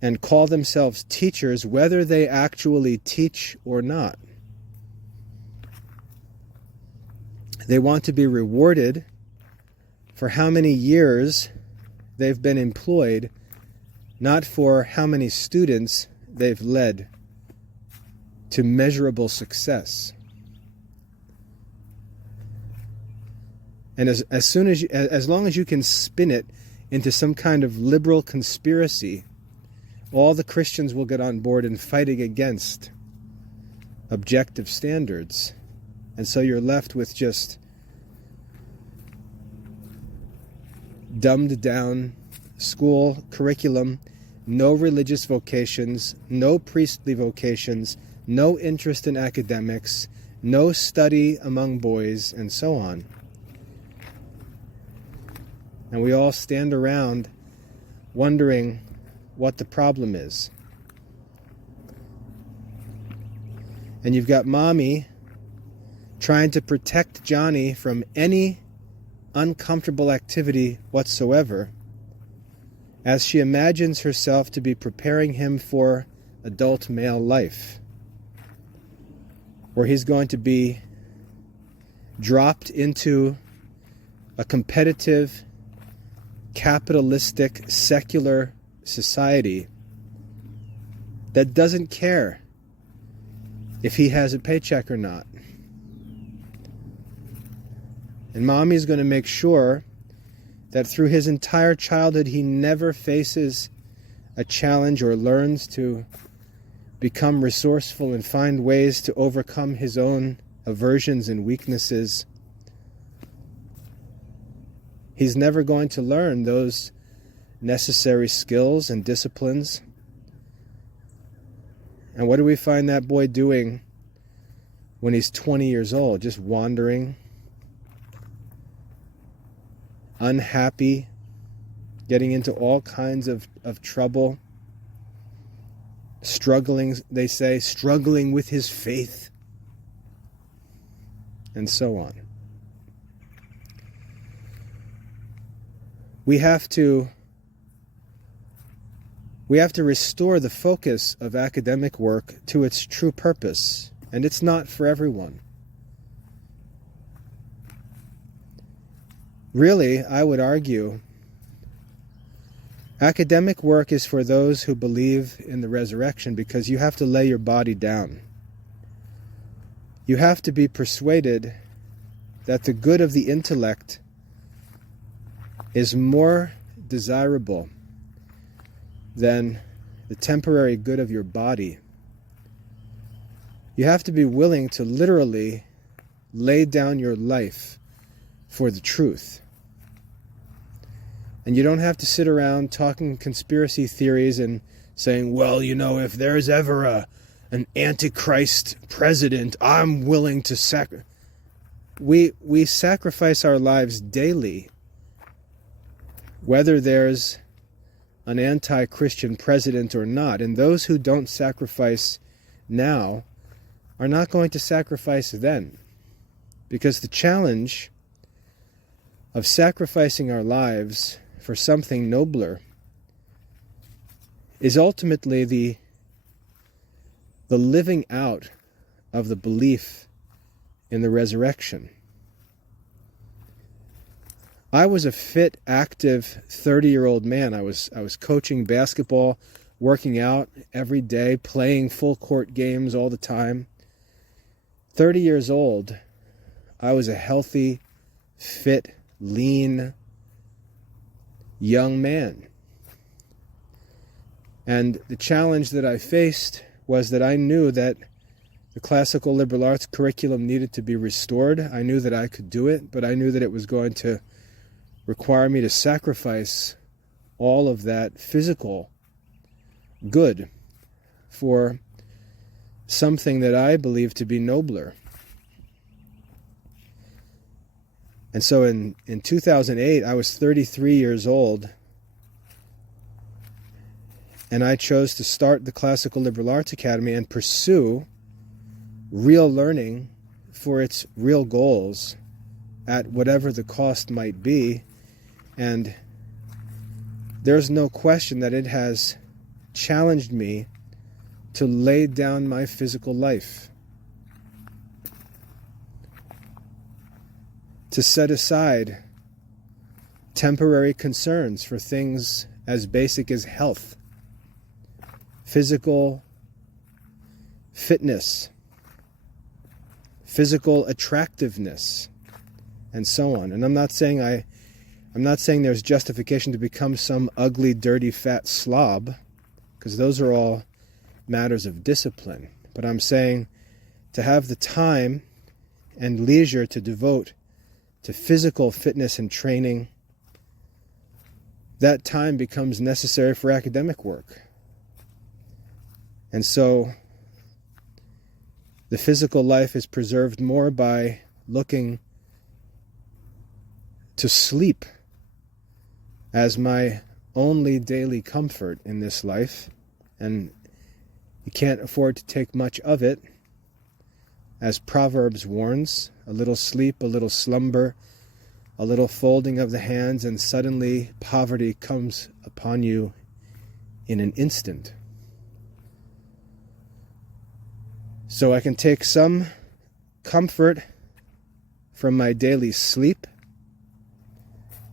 and call themselves teachers whether they actually teach or not. They want to be rewarded for how many years they've been employed, not for how many students they've led to measurable success. And as long as you can spin it into some kind of liberal conspiracy, all the Christians will get on board in fighting against objective standards. And so you're left with just dumbed down school curriculum, no religious vocations, no priestly vocations, no interest in academics, no study among boys, and so on. And we all stand around wondering what the problem is. And you've got mommy trying to protect Johnny from any uncomfortable activity whatsoever, as she imagines herself to be preparing him for adult male life, where he's going to be dropped into a competitive, capitalistic, secular society that doesn't care if he has a paycheck or not. And mommy's going to make sure that through his entire childhood he never faces a challenge or learns to become resourceful and find ways to overcome his own aversions and weaknesses. He's never going to learn those necessary skills and disciplines. And what do we find that boy doing when he's 20 years old? Just wandering unhappy, getting into all kinds of trouble, struggling, they say, struggling with his faith, and so on. We have to restore the focus of academic work to its true purpose, and it's not for everyone. Really, I would argue, academic work is for those who believe in the resurrection, because you have to lay your body down. You have to be persuaded that the good of the intellect is more desirable than the temporary good of your body. You have to be willing to literally lay down your life for the truth. And you don't have to sit around talking conspiracy theories and saying, well, you know, if there's ever an antichrist president, I'm willing to sacrifice. We sacrifice our lives daily, whether there's an anti-Christian president or not. And those who don't sacrifice now are not going to sacrifice then. Because the challenge of sacrificing our lives for something nobler is ultimately the living out of the belief in the resurrection. I was a fit, active 30-year-old man. I was coaching basketball, working out every day, playing full court games all the time. 30 years old, I was a healthy, fit, lean, young man. And the challenge that I faced was that I knew that the classical liberal arts curriculum needed to be restored. I knew that I could do it, but I knew that it was going to require me to sacrifice all of that physical good for something that I believe to be nobler. And so in 2008, I was 33 years old, and I chose to start the Classical Liberal Arts Academy and pursue real learning for its real goals at whatever the cost might be. And there's no question that it has challenged me to lay down my physical life, to set aside temporary concerns for things as basic as health, physical fitness, physical attractiveness, and so on. And I'm not saying there's justification to become some ugly, dirty, fat slob, because those are all matters of discipline. But I'm saying to have the time and leisure to devote to physical fitness and training, that time becomes necessary for academic work. And so the physical life is preserved more by looking to sleep as my only daily comfort in this life, and you can't afford to take much of it. As Proverbs warns, a little sleep, a little slumber, a little folding of the hands, and suddenly poverty comes upon you in an instant. So I can take some comfort from my daily sleep.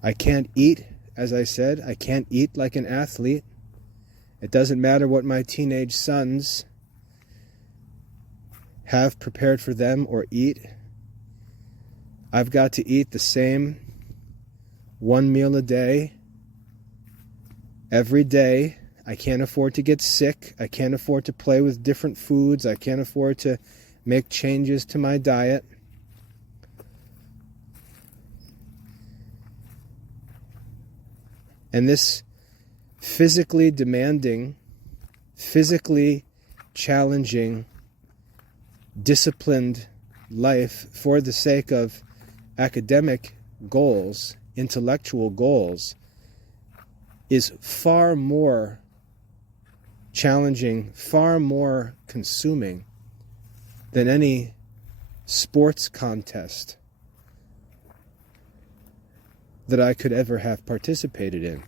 I can't eat, as I said, I can't eat like an athlete. It doesn't matter what my teenage sons have prepared for them or eat. I've got to eat the same one meal a day, every day. I can't afford to get sick. I can't afford to play with different foods. I can't afford to make changes to my diet. And this physically demanding, physically challenging, disciplined life for the sake of academic goals intellectual goals is far more challenging, far more consuming than any sports contest that I could ever have participated in.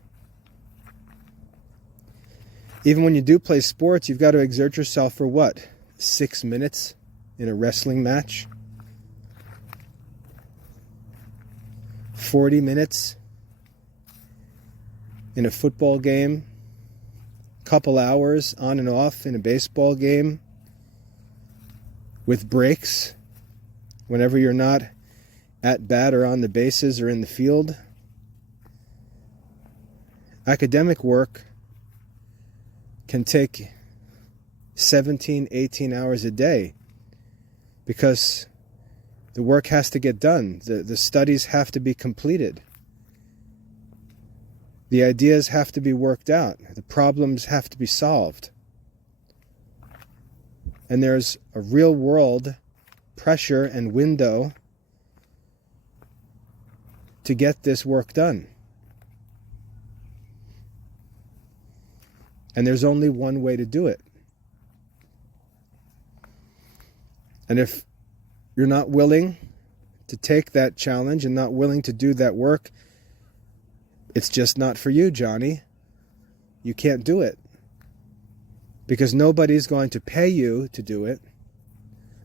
Even when you do play sports, you've got to exert yourself for what? 6 minutes in a wrestling match? 40 minutes in a football game? Couple hours on and off in a baseball game? With breaks? Whenever you're not at bat or on the bases or in the field? Academic work can take 17, 18 hours a day because the work has to get done. The studies have to be completed. The ideas have to be worked out. The problems have to be solved. And there's a real world pressure and window to get this work done. And there's only one way to do it. And if you're not willing to take that challenge and not willing to do that work, it's just not for you, Johnny. You can't do it. Because nobody's going to pay you to do it.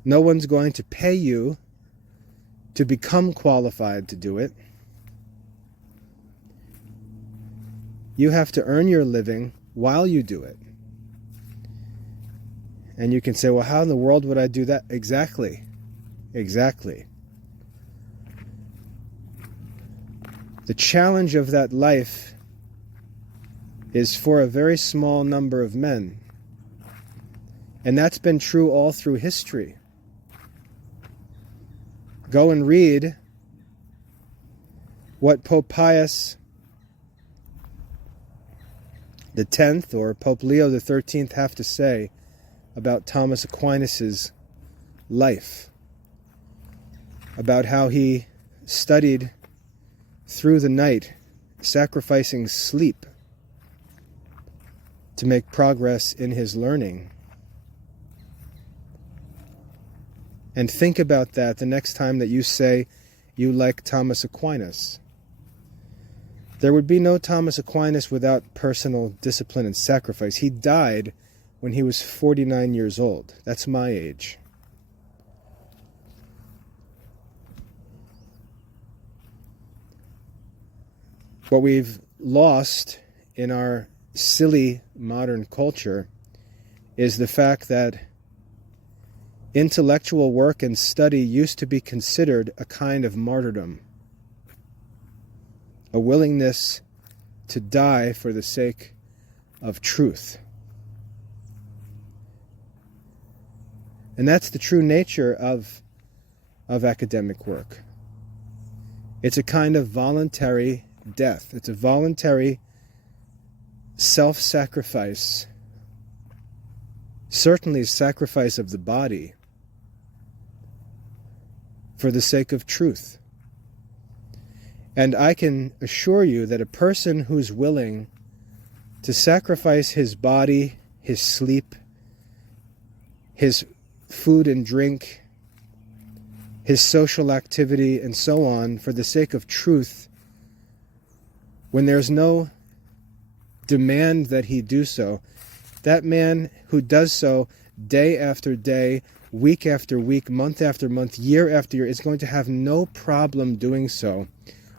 No one's going to pay you to become qualified to do it. You have to earn your living while you do it. And you can say, well, how in the world would I do that? Exactly. The challenge of that life is for a very small number of men. And that's been true all through history. Go and read what Pope Pius X or Pope Leo XIII have to say about Thomas Aquinas' life, about how he studied through the night, sacrificing sleep to make progress in his learning. And think about that the next time that you say you like Thomas Aquinas. There would be no Thomas Aquinas without personal discipline and sacrifice. He died when he was 49 years old. That's my age. What we've lost in our silly modern culture is the fact that intellectual work and study used to be considered a kind of martyrdom, a willingness to die for the sake of truth. And that's the true nature of academic work. It's a kind of voluntary death. It's a voluntary self-sacrifice, certainly sacrifice of the body, for the sake of truth. And I can assure you that a person who's willing to sacrifice his body, his sleep, his food and drink, his social activity, and so on, for the sake of truth, when there's no demand that he do so, that man who does so day after day, week after week, month after month, year after year, is going to have no problem doing so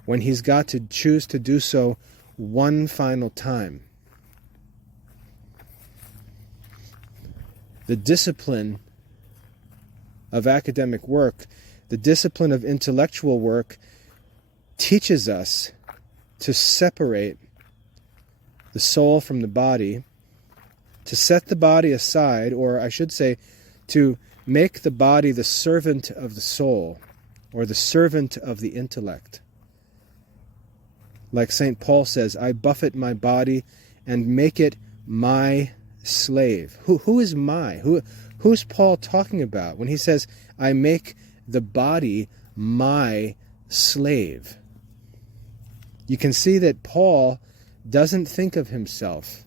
when he's got to choose to do so one final time. The discipline of academic work, the discipline of intellectual work, teaches us to separate the soul from the body, to set the body aside, or I should say, to make the body the servant of the soul, or the servant of the intellect. Like St. Paul says, I buffet my body and make it my slave. Who is my? Who's Paul talking about when he says, I make the body my slave? You can see that Paul doesn't think of himself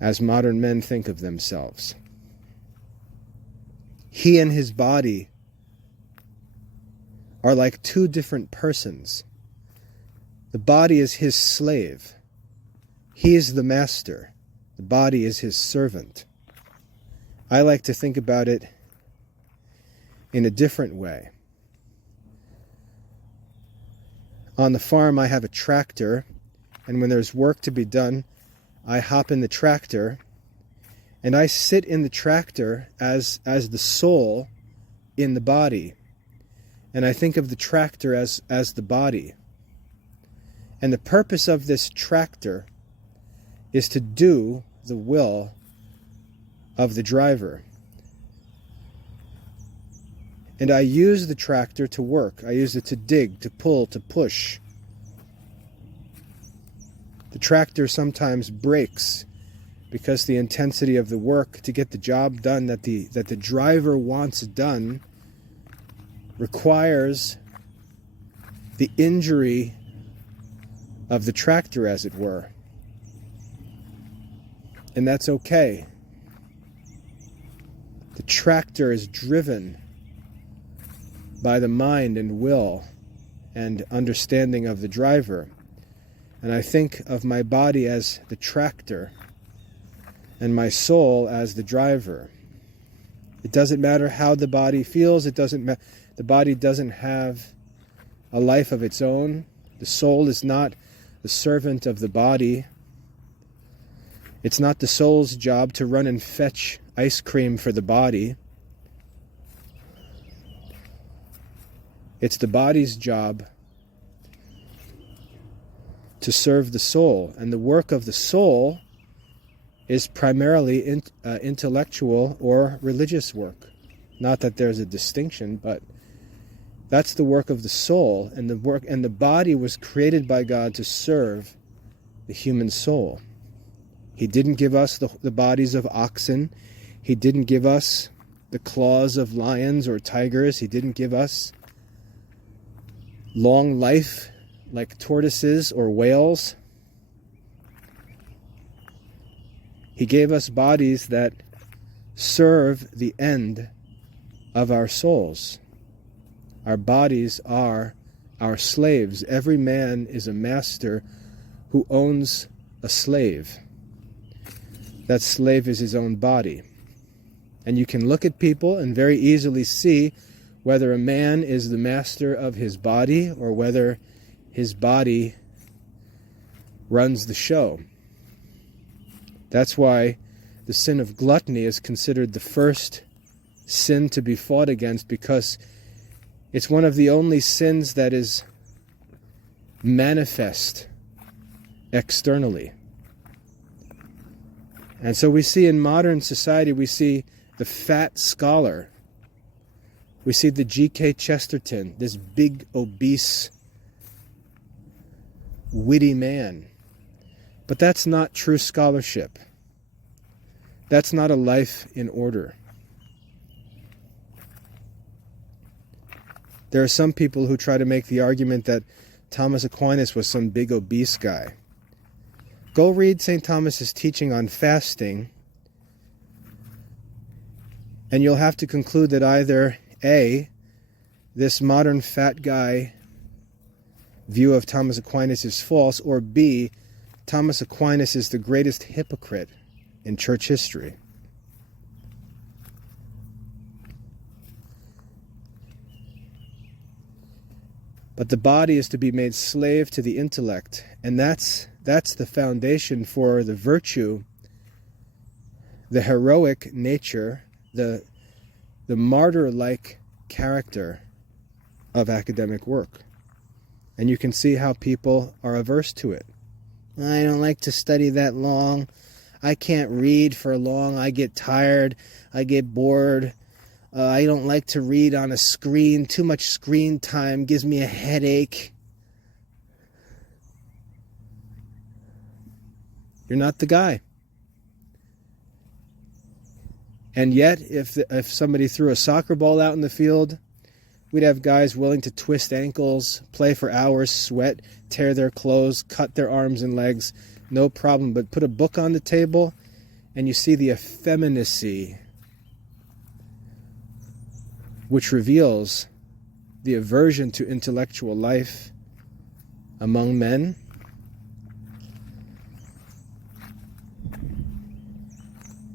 as modern men think of themselves. He and his body are like two different persons. The body is his slave. He is the master. The body is his servant. I like to think about it in a different way. On the farm, I have a tractor, and when there's work to be done, I hop in the tractor, and I sit in the tractor as the soul in the body. And I think of the tractor as the body. And the purpose of this tractor is to do the will of the driver. And I use the tractor to work. I use it to dig, to pull, to push. The tractor sometimes breaks because the intensity of the work to get the job done that the driver wants done requires the injury of the tractor, as it were. And that's okay. The tractor is driven by the mind and will and understanding of the driver. And I think of my body as the tractor and my soul as the driver. It doesn't matter how the body feels. The body doesn't have a life of its own. The soul is not the servant of the body. It's not the soul's job to run and fetch ice cream for the body. It's the body's job to serve the soul. And the work of the soul is primarily intellectual or religious work. Not that there's a distinction, but that's the work of the soul. And the body was created by God to serve the human soul. He didn't give us the bodies of oxen. He didn't give us the claws of lions or tigers. He didn't give us long life like tortoises or whales. He gave us bodies that serve the end of our souls. Our bodies are our slaves. Every man is a master who owns a slave. That slave is his own body. And you can look at people and very easily see whether a man is the master of his body or whether his body runs the show. That's why the sin of gluttony is considered the first sin to be fought against, because it's one of the only sins that is manifest externally. And so we see in modern society, we see the fat scholar. We see the G.K. Chesterton, this big, obese, witty man. But that's not true scholarship. That's not a life in order. There are some people who try to make the argument that Thomas Aquinas was some big, obese guy. Go read St. Thomas's teaching on fasting, and you'll have to conclude that either A, this modern fat guy view of Thomas Aquinas is false, or B, Thomas Aquinas is the greatest hypocrite in church history. But the body is to be made slave to the intellect, and that's the foundation for the virtue, the heroic nature, the martyr-like character of academic work. And you can see how people are averse to it. I don't like to study that long. I can't read for long. I get tired. I get bored. I don't like to read on a screen. Too much screen time gives me a headache. You're not the guy. And yet, if somebody threw a soccer ball out in the field we'd have guys willing to twist ankles, play for hours, sweat, tear their clothes, cut their arms and legs, no problem. But put a book on the table and you see the effeminacy which reveals the aversion to intellectual life among men.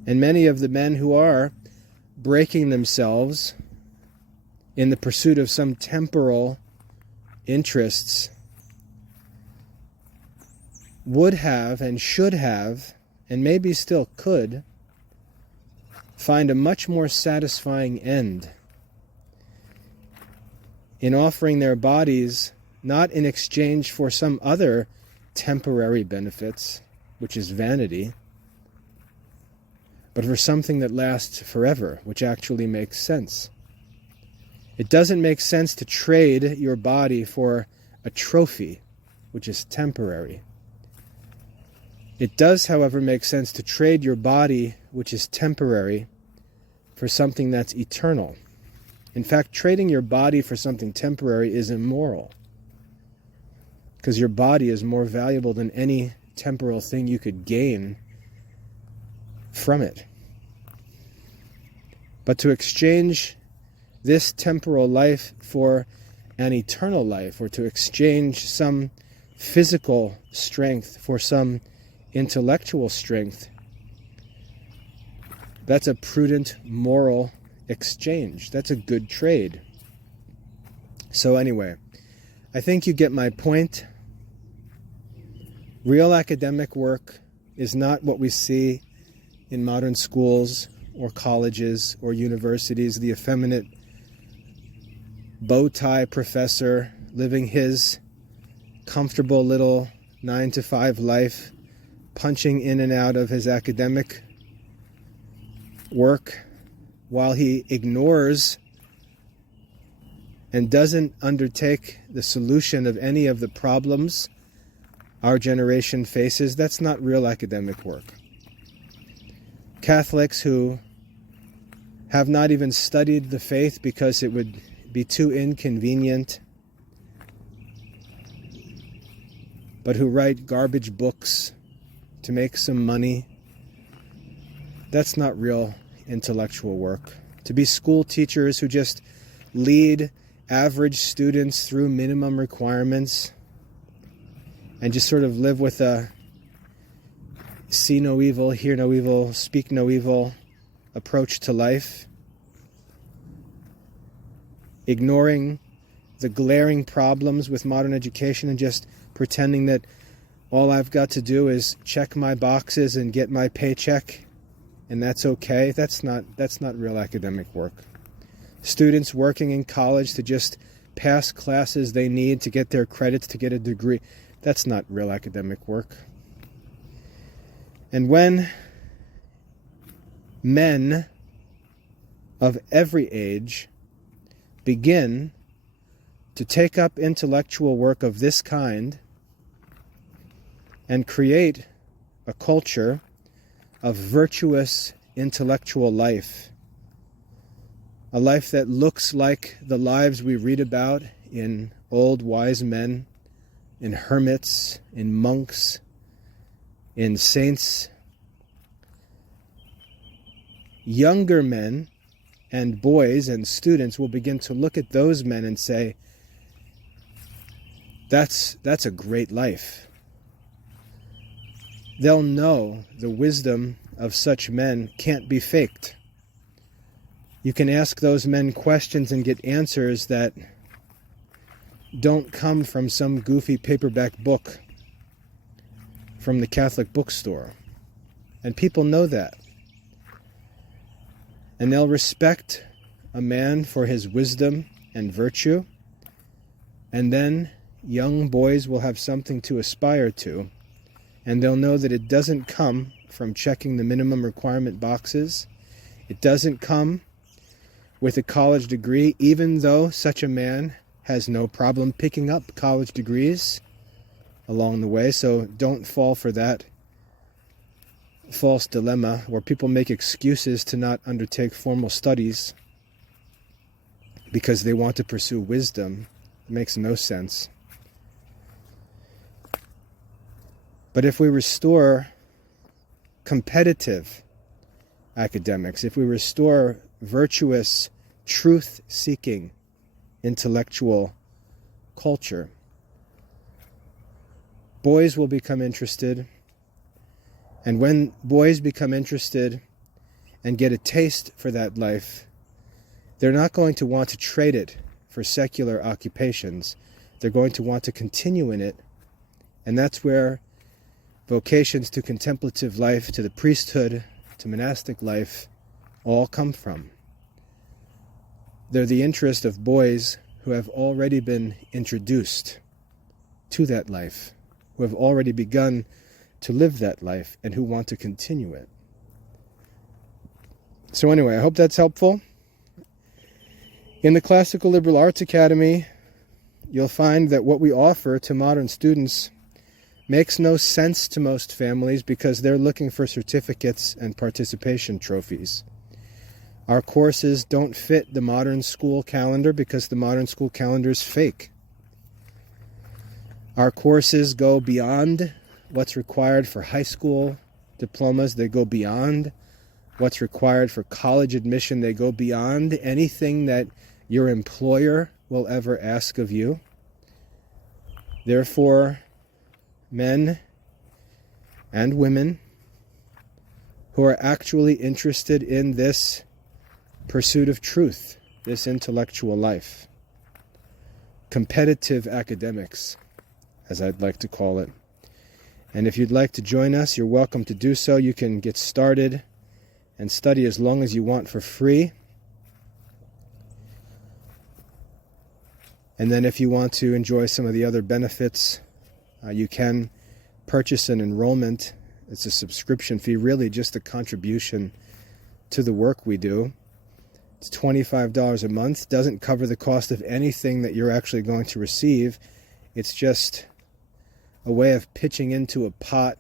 And many of the men who are breaking themselves in the pursuit of some temporal interests would have and should have, and maybe still could, find a much more satisfying end in offering their bodies not in exchange for some other temporary benefits, which is vanity, but for something that lasts forever, which actually makes sense. It doesn't make sense to trade your body for a trophy, which is temporary. It does, however, make sense to trade your body, which is temporary, for something that's eternal. In fact, trading your body for something temporary is immoral, because your body is more valuable than any temporal thing you could gain from it. But to exchange this temporal life for an eternal life, or to exchange some physical strength for some intellectual strength, that's a prudent moral exchange. That's a good trade. So anyway, I think you get my point. Real academic work is not what we see in modern schools or colleges or universities, the effeminate bow tie professor living his comfortable little 9-to-5 life, punching in and out of his academic work while he ignores and doesn't undertake the solution of any of the problems our generation faces. That's not real academic work. Catholics who have not even studied the faith because it would be too inconvenient, but who write garbage books to make some money, that's not real intellectual work. To be school teachers who just lead average students through minimum requirements and just sort of live with a see no evil, hear no evil, speak no evil approach to life, ignoring the glaring problems with modern education and just pretending that all I've got to do is check my boxes and get my paycheck and that's okay. That's not real academic work. Students working in college to just pass classes they need to get their credits to get a degree, that's not real academic work. And when men of every age begin to take up intellectual work of this kind and create a culture of virtuous intellectual life, a life that looks like the lives we read about in old wise men, in hermits, in monks, in saints, younger men and boys and students will begin to look at those men and say, that's a great life. They'll know the wisdom of such men can't be faked. You can ask those men questions and get answers that don't come from some goofy paperback book from the Catholic bookstore. And people know that. And they'll respect a man for his wisdom and virtue. And then young boys will have something to aspire to. And they'll know that it doesn't come from checking the minimum requirement boxes. It doesn't come with a college degree, even though such a man has no problem picking up college degrees along the way. So don't fall for that false dilemma where people make excuses to not undertake formal studies. because they want to pursue wisdom. It makes no sense. But if we restore competitive academics, if we restore virtuous, truth-seeking intellectual culture, boys will become interested. And when boys become interested and get a taste for that life, they're not going to want to trade it for secular occupations. They're going to want to continue in it. And that's where vocations to contemplative life, to the priesthood, to monastic life, all come from. They're the interest of boys who have already been introduced to that life, who have already begun to live that life, and who want to continue it. So anyway, I hope that's helpful. In the Classical Liberal Arts Academy, you'll find that what we offer to modern students makes no sense to most families because they're looking for certificates and participation trophies. Our courses don't fit the modern school calendar because the modern school calendar is fake. Our courses go beyond what's required for high school diplomas. They go beyond what's required for college admission. They go beyond anything that your employer will ever ask of you. Therefore, men and women who are actually interested in this pursuit of truth, this intellectual life, competitive academics, as I'd like to call it. And if you'd like to join us, you're welcome to do so. You can get started and study as long as you want for free. And then if you want to enjoy some of the other benefits, you can purchase an enrollment. It's a subscription fee, really just a contribution to the work we do. It's $25 a month. Doesn't cover the cost of anything that you're actually going to receive. It's just a way of pitching into a pot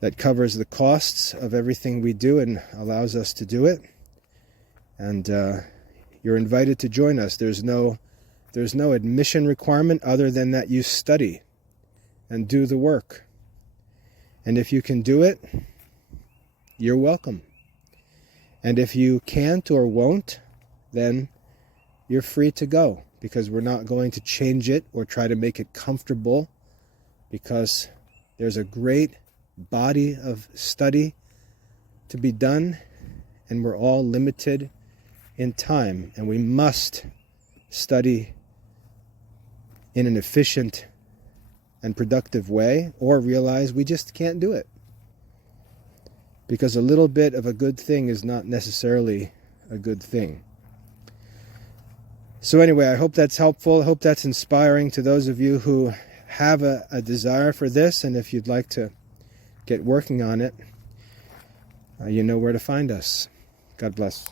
that covers the costs of everything we do and allows us to do it. And you're invited to join us. There's no admission requirement other than that you study and do the work. And if you can do it, you're welcome. And if you can't or won't, then you're free to go, because we're not going to change it or try to make it comfortable, because there's a great body of study to be done, and we're all limited in time, and we must study in an efficient and productive way, or realize we just can't do it. Because a little bit of a good thing is not necessarily a good thing. So anyway, I hope that's helpful. I hope that's inspiring to those of you who have a desire for this, and if you'd like to get working on it, you know where to find us. God bless.